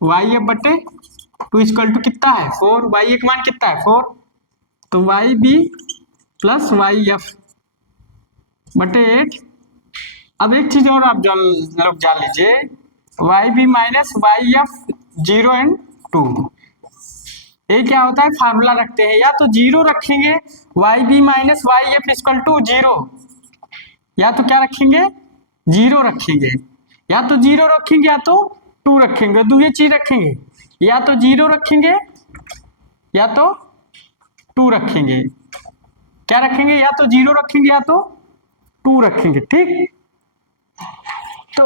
Y F बटे 2 इक्वल टू कितना है 4, वाई ए का मान कितना है 4, तो Y B plus Y F बटे 8। अब एक चीज और आप लोग जान लीजिए, Y B minus Y F 0 and 2, ये क्या होता है, फार्मूला रखते हैं, या तो 0 रखेंगे Y B minus Y F equal to 0, या तो क्या रखेंगे 0 रखेंगे, या तो 0 रखेंगे या तो 2 रखेंगे, दो ये चीज रखेंगे, या तो 0 रखेंगे या तो 2 रखेंगे, क्या रखेंगे, या तो 0 रखेंगे या तो 2 रखेंगे, ठीक। तो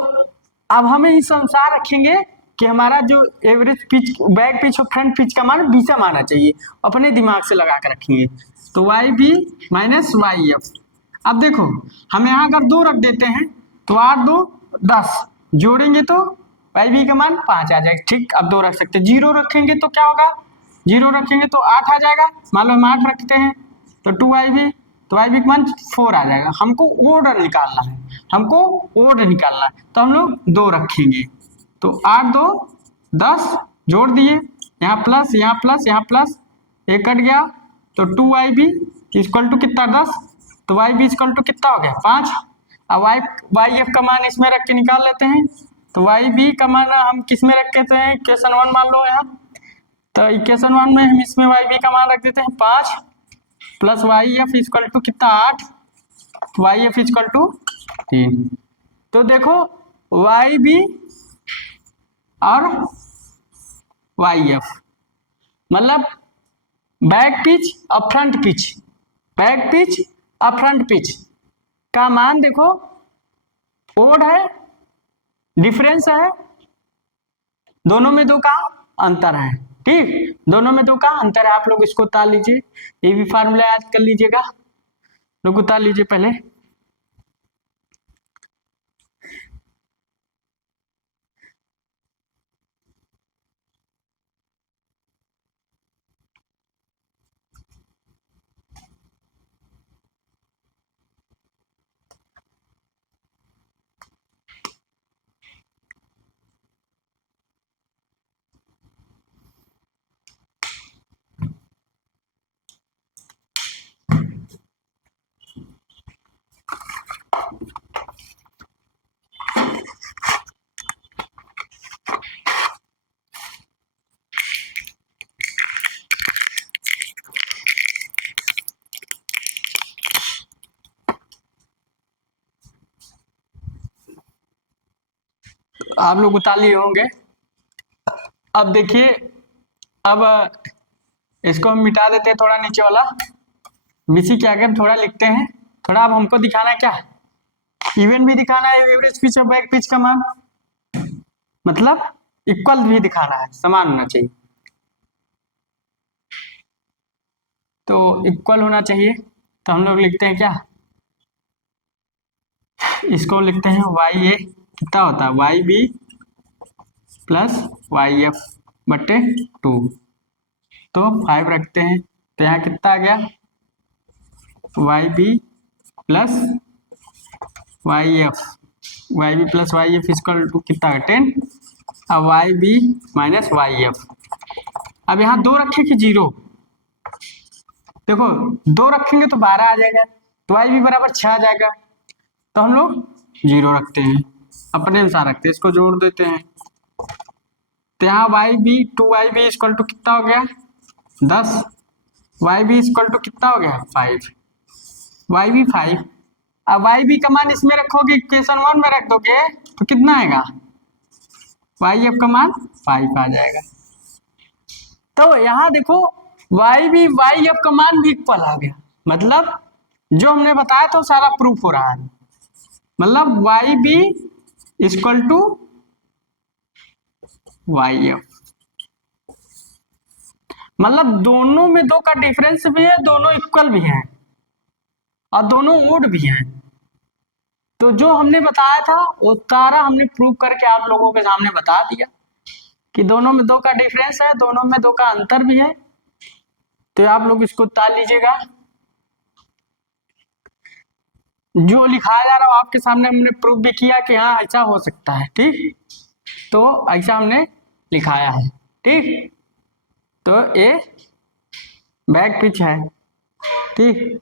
अब हमें इस अनुसार रखेंगे कि हमारा जो एवरेज पिच, बैक पिच और फ्रंट पिच का मान बीसा माना चाहिए, अपने दिमाग से लगा कर रखेंगे, तो Y B minus Y F. अब देखो हम यहाँ अगर 2 रख देते हैं तो 8 2 10, जोड़ेंगे तो वाई बी का मान 5 आ जाएगा, ठीक। अब 2 रख सकते हैं, 0 रखेंगे तो क्या होगा, 0 रखेंगे तो 8 आ जाएगा, मान लो हम 8 रखते हैं तो 2 वाई बी, तो वाई बी का मान 4 आ जाएगा। हमको ऑर्डर निकालना है, हमको ऑर्डर निकालना है, तो हम लोग 2 रखेंगे, तो 8 2 10, जोड़ दिए, यहाँ प्लस यहाँ प्लस यहाँ प्लस, एक कट गया, तो 2 वाई बी इक्वल टू कितना 10, तो वाई बी इक्वल टू कितना हो गया 5। अब वाई एफ का मान इसमें रख के निकाल लेते हैं, तो वाई बी का मान हम किस में रख देते हैं, इक्वेशन 1 मान लो यहाँ, तो इक्वेशन 1 में हम इसमें वाई बी का मान रख देते हैं 5 plus Y F equal to कितना 8, वाई एफ इक्वल टू 3। तो देखो वाई बी और वाई एफ मतलब बैक पिच और फ्रंट पिच, बैक पिच और फ्रंट पिच का मान देखो ओड है, डिफरेंस है, दोनों में 2 का अंतर है, ठीक, दोनों में 2 का अंतर है। आप लोग इसको उतार लीजिए, ये भी फार्मूला याद कर लीजिएगा, लोग उतार लीजिए पहले। आप लोग उतार लिए होंगे। अब देखिए, अब इसको हम मिटा देते हैं, थोड़ा नीचे वाला बीसी के आगे थोड़ा लिखते हैं, थोड़ा अब हमको दिखाना है क्या, इवन भी दिखाना है एवरेज पिच और बैक पिच का मान, मतलब इक्वल भी दिखाना है, समान होना चाहिए, तो इक्वल होना चाहिए। तो हम लोग लिखते हैं क्या, इसको लिखते हैं वाई ए कितना होता है Y B plus Y F बटे 2, तो 5 रखते हैं, तो यहाँ कितना आ गया, Y B plus Y F, Y B plus Y F equal to कितना है 10। अब Y B minus Y F, अब यहाँ 2 रखे कि 0, देखो 2 रखेंगे तो 12 आ जाएगा, तो वाई बी बराबर 6 आ जाएगा, तो हम लोग 0 रखते हैं, अपने अनुसार रखते हैं, इसको जोड़ देते हैं, तो यहाँ Y B 2YB equal to कितना हो गया 10, वाई बी इक्वल टू कितना हो गया 5, वाई बी 5। अब वाई बी का मान इसमें रखोगे, इक्वेशन 1 में रख दोगे तो कितना आएगा, वाई एफ का मान 5 आ जाएगा। तो यहाँ देखो वाई बी वाई एफ का मान भी इक्वल आ गया, मतलब जो हमने बताया तो सारा प्रूफ हो रहा है, मतलब Y B equal to Y F, मतलब दोनों में 2 का डिफरेंस भी है, दोनों इक्वल भी हैं और दोनों ओड भी हैं। तो जो हमने बताया था वो सारा हमने प्रूव करके आप लोगों के सामने बता दिया कि दोनों में 2 का डिफरेंस है, दोनों में 2 का अंतर भी है, तो आप लोग इसको ताल लीजिएगा। जो लिखाया जा रहा है आपके सामने हमने प्रूव भी किया कि हाँ ऐसा हो सकता है, ठीक, तो ऐसा हमने लिखाया है, ठीक, तो ये बैक पिच है, ठीक।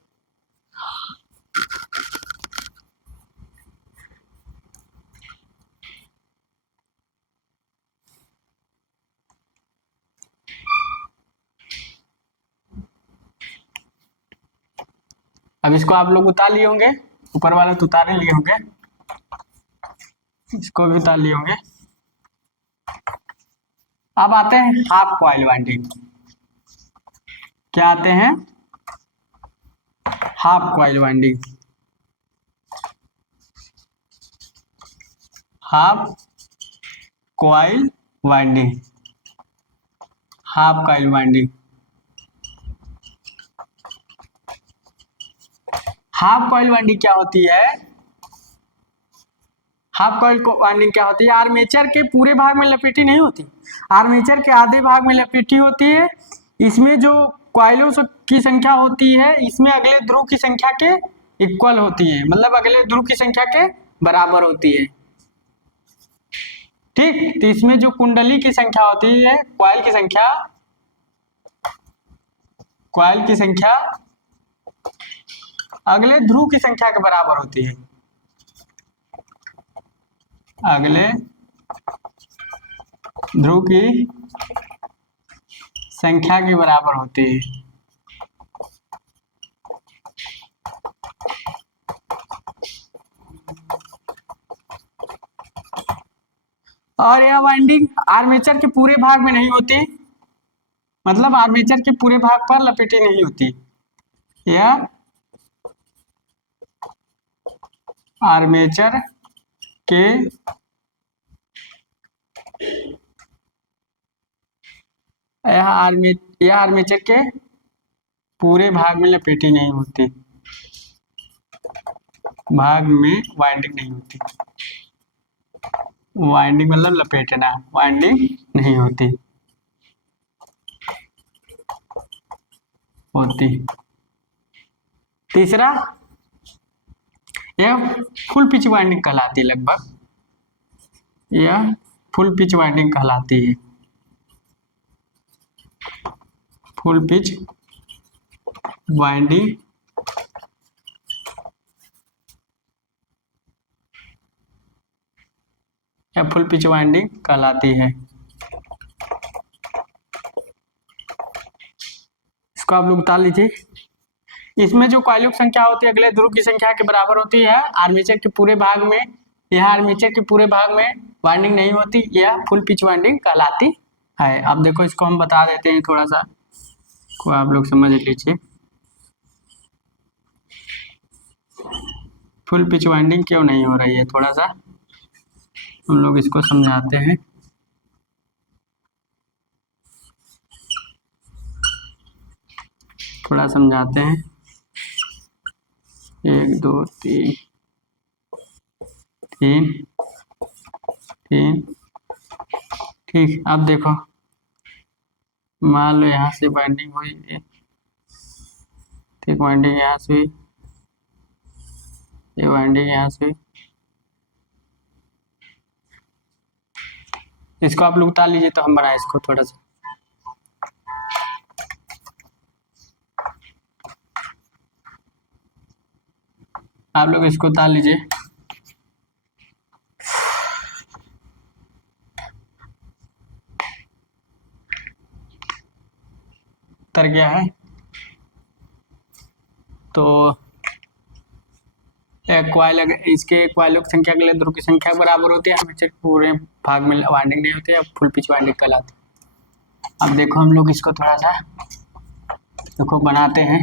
अब इसको आप लोग उतार लिए होंगे, ऊपर वाले तो उतार लिए होंगे, इसको भी उतार लिए होंगे। अब आते हैं हाफ कॉइल वाइंडिंग, क्या आते हैं, half coil winding, half coil winding, half coil winding. Half coil winding क्या होती है, हाफ कॉइल वाइंडिंग क्या होती है, आर्मेचर के पूरे भाग में लपेटी नहीं होती, आर्मेचर के आधे भाग में लपेटी होती है। इसमें जो कॉइलों की संख्या होती है इसमें अगले ध्रुव की संख्या के इक्वल होती है, मतलब अगले ध्रुव की संख्या के बराबर होती है, ठीक। तो इसमें जो कुंडली की संख्या होती है, कॉइल की संख्या, कॉइल की संख्या अगले ध्रुव की संख्या के बराबर होती है, अगले ध्रुव की संख्या के बराबर होती है। और यह वाइंडिंग आर्मेचर के पूरे भाग में नहीं होती, मतलब आर्मेचर के पूरे भाग पर लपेटी नहीं होती, यह आर्मेचर के यह आर्मेचर के पूरे भाग में लपेटी नहीं होती, भाग में वाइंडिंग नहीं होती, वाइंडिंग मतलब लपेटना, वाइंडिंग नहीं होती, होती। तीसरा, यह फुल पिच वाइंडिंग कहलाती है, लगभग यह फुल पिच वाइंडिंग कहलाती है, फुल पिच वाइंडिंग या फुल पिच वाइंडिंग कहलाती है। इसको आप लोग उतार लीजिए। इसमें जो कॉइलों की संख्या होती है अगले ध्रुव की संख्या के बराबर होती है, आर्मेचर के पूरे भाग में, यह आर्मेचर के पूरे भाग में वाइंडिंग नहीं होती, यह फुल पिच वाइंडिंग कहलाती है। अब देखो इसको हम बता देते हैं, थोड़ा सा को आप लोग समझ लीजिए। फुल पिच वाइंडिंग क्यों नहीं हो रही है, थोड़ा सा हम लोग इसको समझाते हैं। थोड़ा समझाते हैं, 1 2 3 3 3, ठीक। अब देखो मान लो यहाँ से बाइंडिंग हुई, ठीक, बाइंडिंग यहाँ से हुई, ये बाइंडिंग यहाँ से हुई। इसको आप लोग उतार लीजिए तो हम बनाए इसको थोड़ा सा। आप लोग इसको उतार लीजिए। उतर गया है तो एक कॉइल, इसके कॉइलों की संख्या अगले ध्रुव की संख्या के बराबर होती है, आर्मेचर पूरे भाग में वाइंडिंग नहीं होती है, फुल पिच वाइंडिंग कहलाती है। अब देखो हम लोग इसको थोड़ा सा देखो बनाते हैं।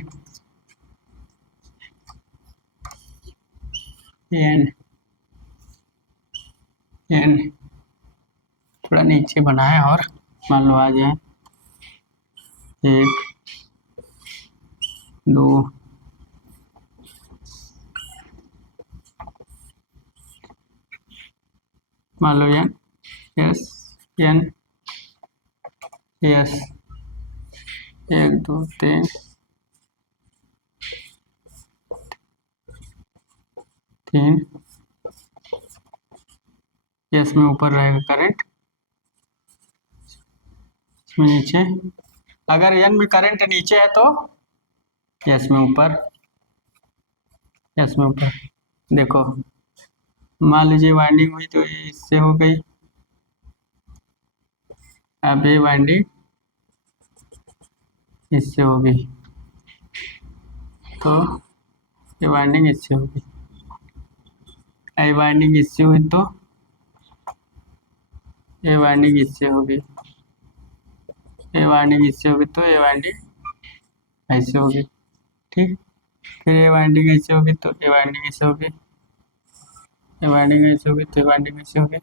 एन एन थोड़ा नीचे बना है और मान लो आ जाए 1 2 मान लो n s n s 1 2 3 3 s में ऊपर रहेगा करंट, इसमें नीचे, अगर एन में करंट नीचे है तो यस में ऊपर, यस में ऊपर। देखो मान लीजिए वाइंडिंग हुई तो ये इससे हो गई, अब ये वाइंडिंग इससे होगी तो ये वाइंडिंग इससे होगी, ये वाइंडिंग इससे हुई तो ये वाइंडिंग इससे होगी, ये वाइंडिंग इससे होगी तो ये वाइंडिंग ऐसे होगी, ठीक। फिर ये वाइंडिंग ऐसे होगी तो ये वाइंडिंग ऐसे होगी, ये वाइंडिंग ऐसे होगी तो ये वाइंडिंग ऐसे होगी।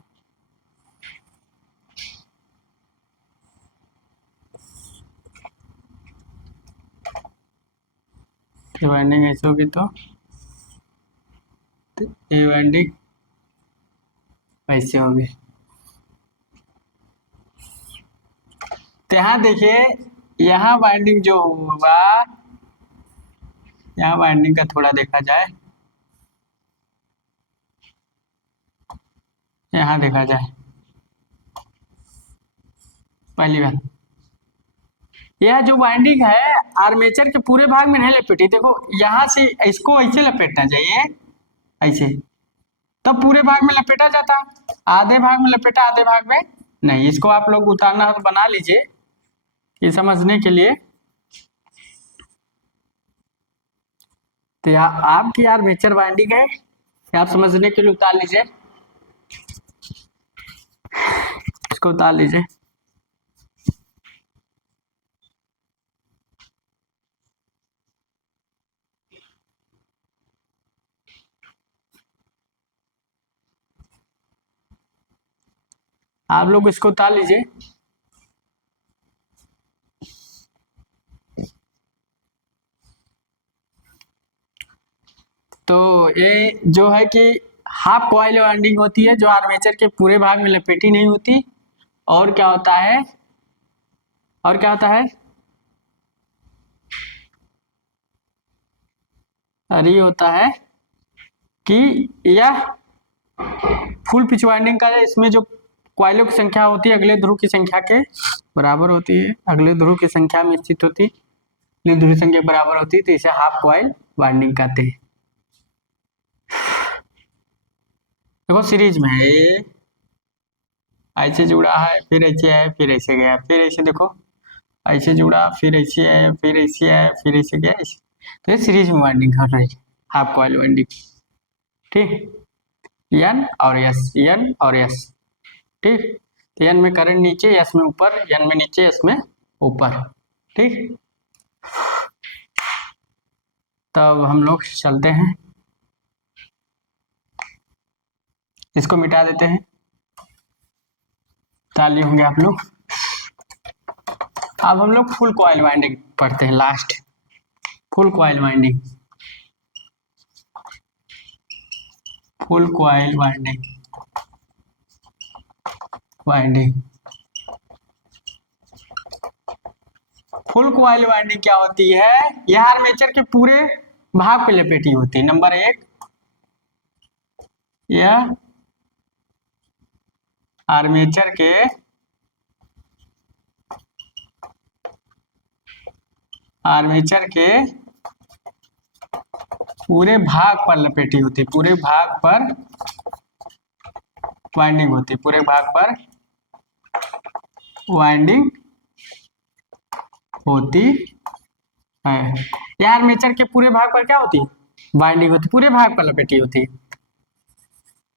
ये वाइंडिंग ऐसे होगी तो ये वाइंडिंग ऐसे होगी। तो यहाँ देखिए, यहाँ वाइंडिंग जो हुआ, यहाँ वाइंडिंग का थोड़ा देखा जाए, यहाँ देखा जाए, पहली बात यह जो वाइंडिंग है आर्मेचर के पूरे भाग में नहीं लपेटी, देखो यहाँ से इसको ऐसे लपेटना चाहिए, ऐसे, तब पूरे भाग में लपेटा जाता, आधे भाग में लपेटा आधे भाग में नहीं। इसको आप लोग उतारना हो तो बना लीजिए ये समझने के लिए। तो यहाँ आपकी आर्मेचर वाइंडिंग है, आप समझने के लिए उतार लीजिए, इसको उतार लीजिए। आप लोग इसको उतार लीजिए। तो ये जो है कि हाफ कॉइल वाइंडिंग होती है जो आर्मेचर के पूरे भाग में लपेटी नहीं होती। और क्या होता है, और क्या होता है, और ये होता है कि यह फुल पिच वाइंडिंग का है, इसमें जो कॉइलों की संख्या होती है अगले ध्रुव की संख्या के बराबर होती है, अगले ध्रुव की संख्या में स्थित होती है, अगले ध्रुव संख्या बराबर होती है, तो इसे हाफ कॉइल वाइंडिंग कहते हैं। देखो सीरीज में है, ये ऐसे जुड़ा है, फिर ऐसे है, फिर ऐसे गया, फिर ऐसे देखो ऐसे जुड़ा, फिर ऐसे है, फिर ऐसे है, फिर ऐसे गया, ऐसे। तो ये सीरीज में वाइंडिंग कर रही है, हाफ कॉइल वाइंडिंग, ठीक। एन और एस, एन और एस, ठीक। एन में करंट नीचे, एस में ऊपर, एन में नीचे, एस में ऊपर, ठीक। तब हम लोग चलते हैं, इसको मिटा देते हैं, ताली होंगे आप लोग। अब हम लोग फुल कॉइल वाइंडिंग पढ़ते हैं, last full coil winding, full coil winding, winding full coil winding क्या होती है? यह आर्मेचर के पूरे भाग पे लपेटी होती है। नंबर 1, यह आर्मेचर के पूरे भाग पर लपेटी होती, पूरे भाग पर वाइंडिंग होती, पूरे भाग पर वाइंडिंग होती है। यह आर्मेचर के पूरे भाग पर क्या होती? वाइंडिंग होती, पूरे भाग पर लपेटी होती।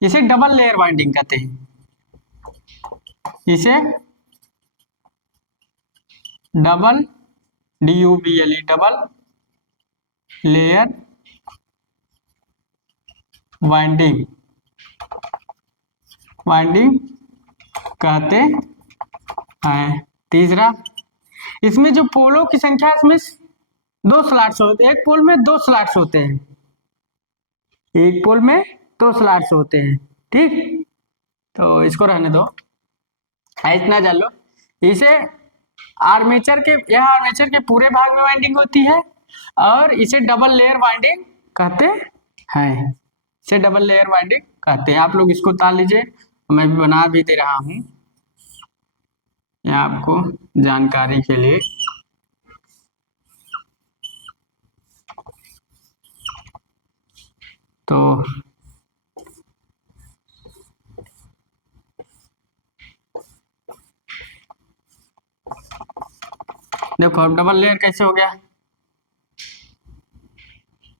इसे डबल लेयर वाइंडिंग कहते हैं। इसे double DUBLE double layer winding कहते हैं। तीसरा, इसमें जो पोलों की संख्या, इसमें 2 स्लॉट्स होते हैं। एक पोल में 2 स्लॉट्स होते हैं, एक पोल में 2 स्लॉट्स होते हैं। ठीक, तो इसको रहने दो, इतना जान लो। इसे यह आर्मेचर के पूरे भाग में वाइंडिंग होती है और इसे डबल लेयर वाइंडिंग कहते हैं। इसे डबल लेयर वाइंडिंग कहते हैं। आप लोग इसको उतार लीजिए, मैं भी बना भी दे रहा हूँ यह आपको जानकारी के लिए। तो देखो अब डबल लेयर कैसे हो गया।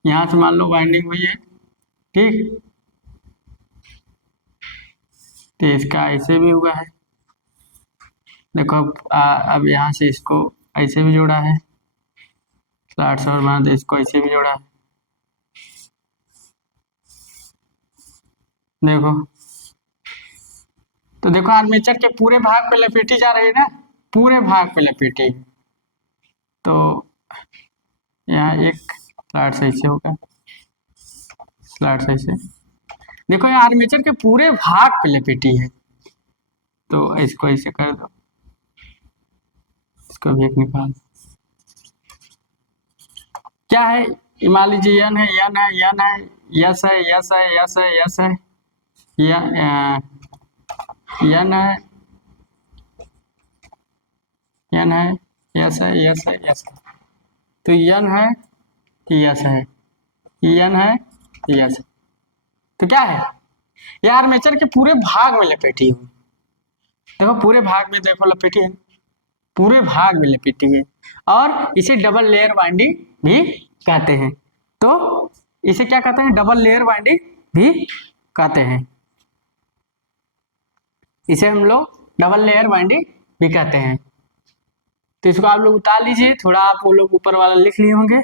यहां से मान लो वाइंडिंग हुई है, ठीक, तो इसका ऐसे भी हुआ है। देखो अब यहाँ से इसको ऐसे भी जोड़ा है, स्लॉट्स और बना दे, इसको ऐसे भी जोड़ा है। देखो, तो देखो आर्मेचर के पूरे भाग पे लपेटी जा रही है ना, पूरे भाग पे लपेटी। तो यहाँ एक स्लॉट ऐसे होगा, स्लॉट ऐसे। देखो ये आर्मेचर के पूरे भाग पे लपेटी है, तो इसको ऐसे कर दो, इसको भी एक निकाल। क्या है, मान लीजिए यन है, यन है, यन है, यस है, यस है, यस है, यस है, यन है, यन है, यस है, यस है, यस है। तो यन है, यस है, यन है, यस है। तो क्या है, ये आर्मेचर के पूरे भाग में लपेटी हुई। देखो पूरे भाग में, देखो लपेटी है, पूरे भाग में लपेटी है। और इसे डबल लेयर वाइंडिंग भी कहते हैं। तो इसे क्या कहते हैं? डबल लेयर वाइंडिंग भी कहते हैं। इसे हम लोग डबल लेयर वाइंडिंग भी कहते हैं। तो इसको आप लोग उतार लीजिए, थोड़ा आप वो लोग ऊपर वाला लिख लिए होंगे।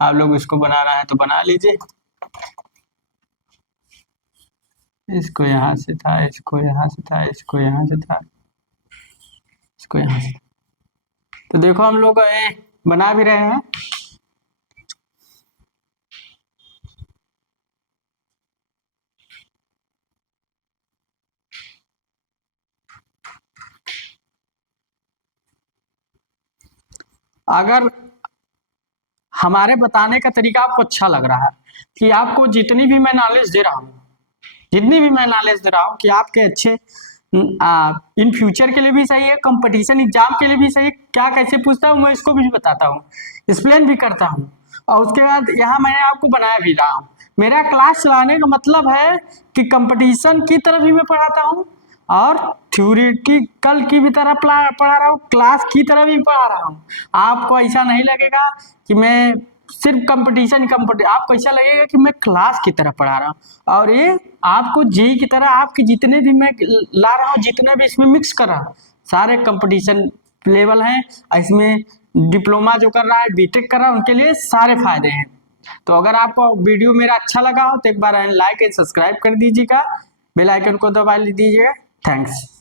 आप लोग इसको बनाना है तो बना लीजिए। इसको यहाँ से था, इसको यहाँ से था, इसको यहाँ से था, इसको यहाँ से। तो देखो हम लोग बना भी रहे हैं। अगर हमारे बताने का तरीका आपको अच्छा लग रहा है कि आपको जितनी भी मैं नॉलेज दे रहा हूँ, जितनी भी मैं नॉलेज दे रहा हूँ कि आपके अच्छे इन फ्यूचर के लिए भी सही है, कंपटीशन एग्जाम के लिए भी सही है, क्या कैसे पूछता हूँ मैं इसको भी बताता हूँ, एक्सप्लेन भी करता हूँ। और उसके बाद यहाँ मैं आपको बनाया भी रहा हूँ। मेरा क्लास चलाने का मतलब है कि कंपटीशन की तरफ भी मैं पढ़ाता हूँ और थ्योरेटिकल की भी तरह पढ़ा रहा हूँ, क्लास की तरह भी पढ़ा रहा हूँ। आपको ऐसा नहीं लगेगा कि मैं सिर्फ कंपटीशन आपको ऐसा लगेगा कि मैं क्लास की तरह पढ़ा रहा हूँ। और ये आपको जेई की तरह आपके जितने भी मैं ला रहा हूँ, जितने भी इसमें मिक्स कर रहा हूँ, सारे कंपटीशन लेवल हैं। इसमें डिप्लोमा जो कर रहा है, बीटेक कर रहा है, उनके लिए सारे फायदे हैं। तो अगर आपको वीडियो मेरा अच्छा लगा हो तो एक बार लाइक एंड सब्सक्राइब कर दीजिएगा, बेल आइकन को दबा दीजिएगा। थैंक्स।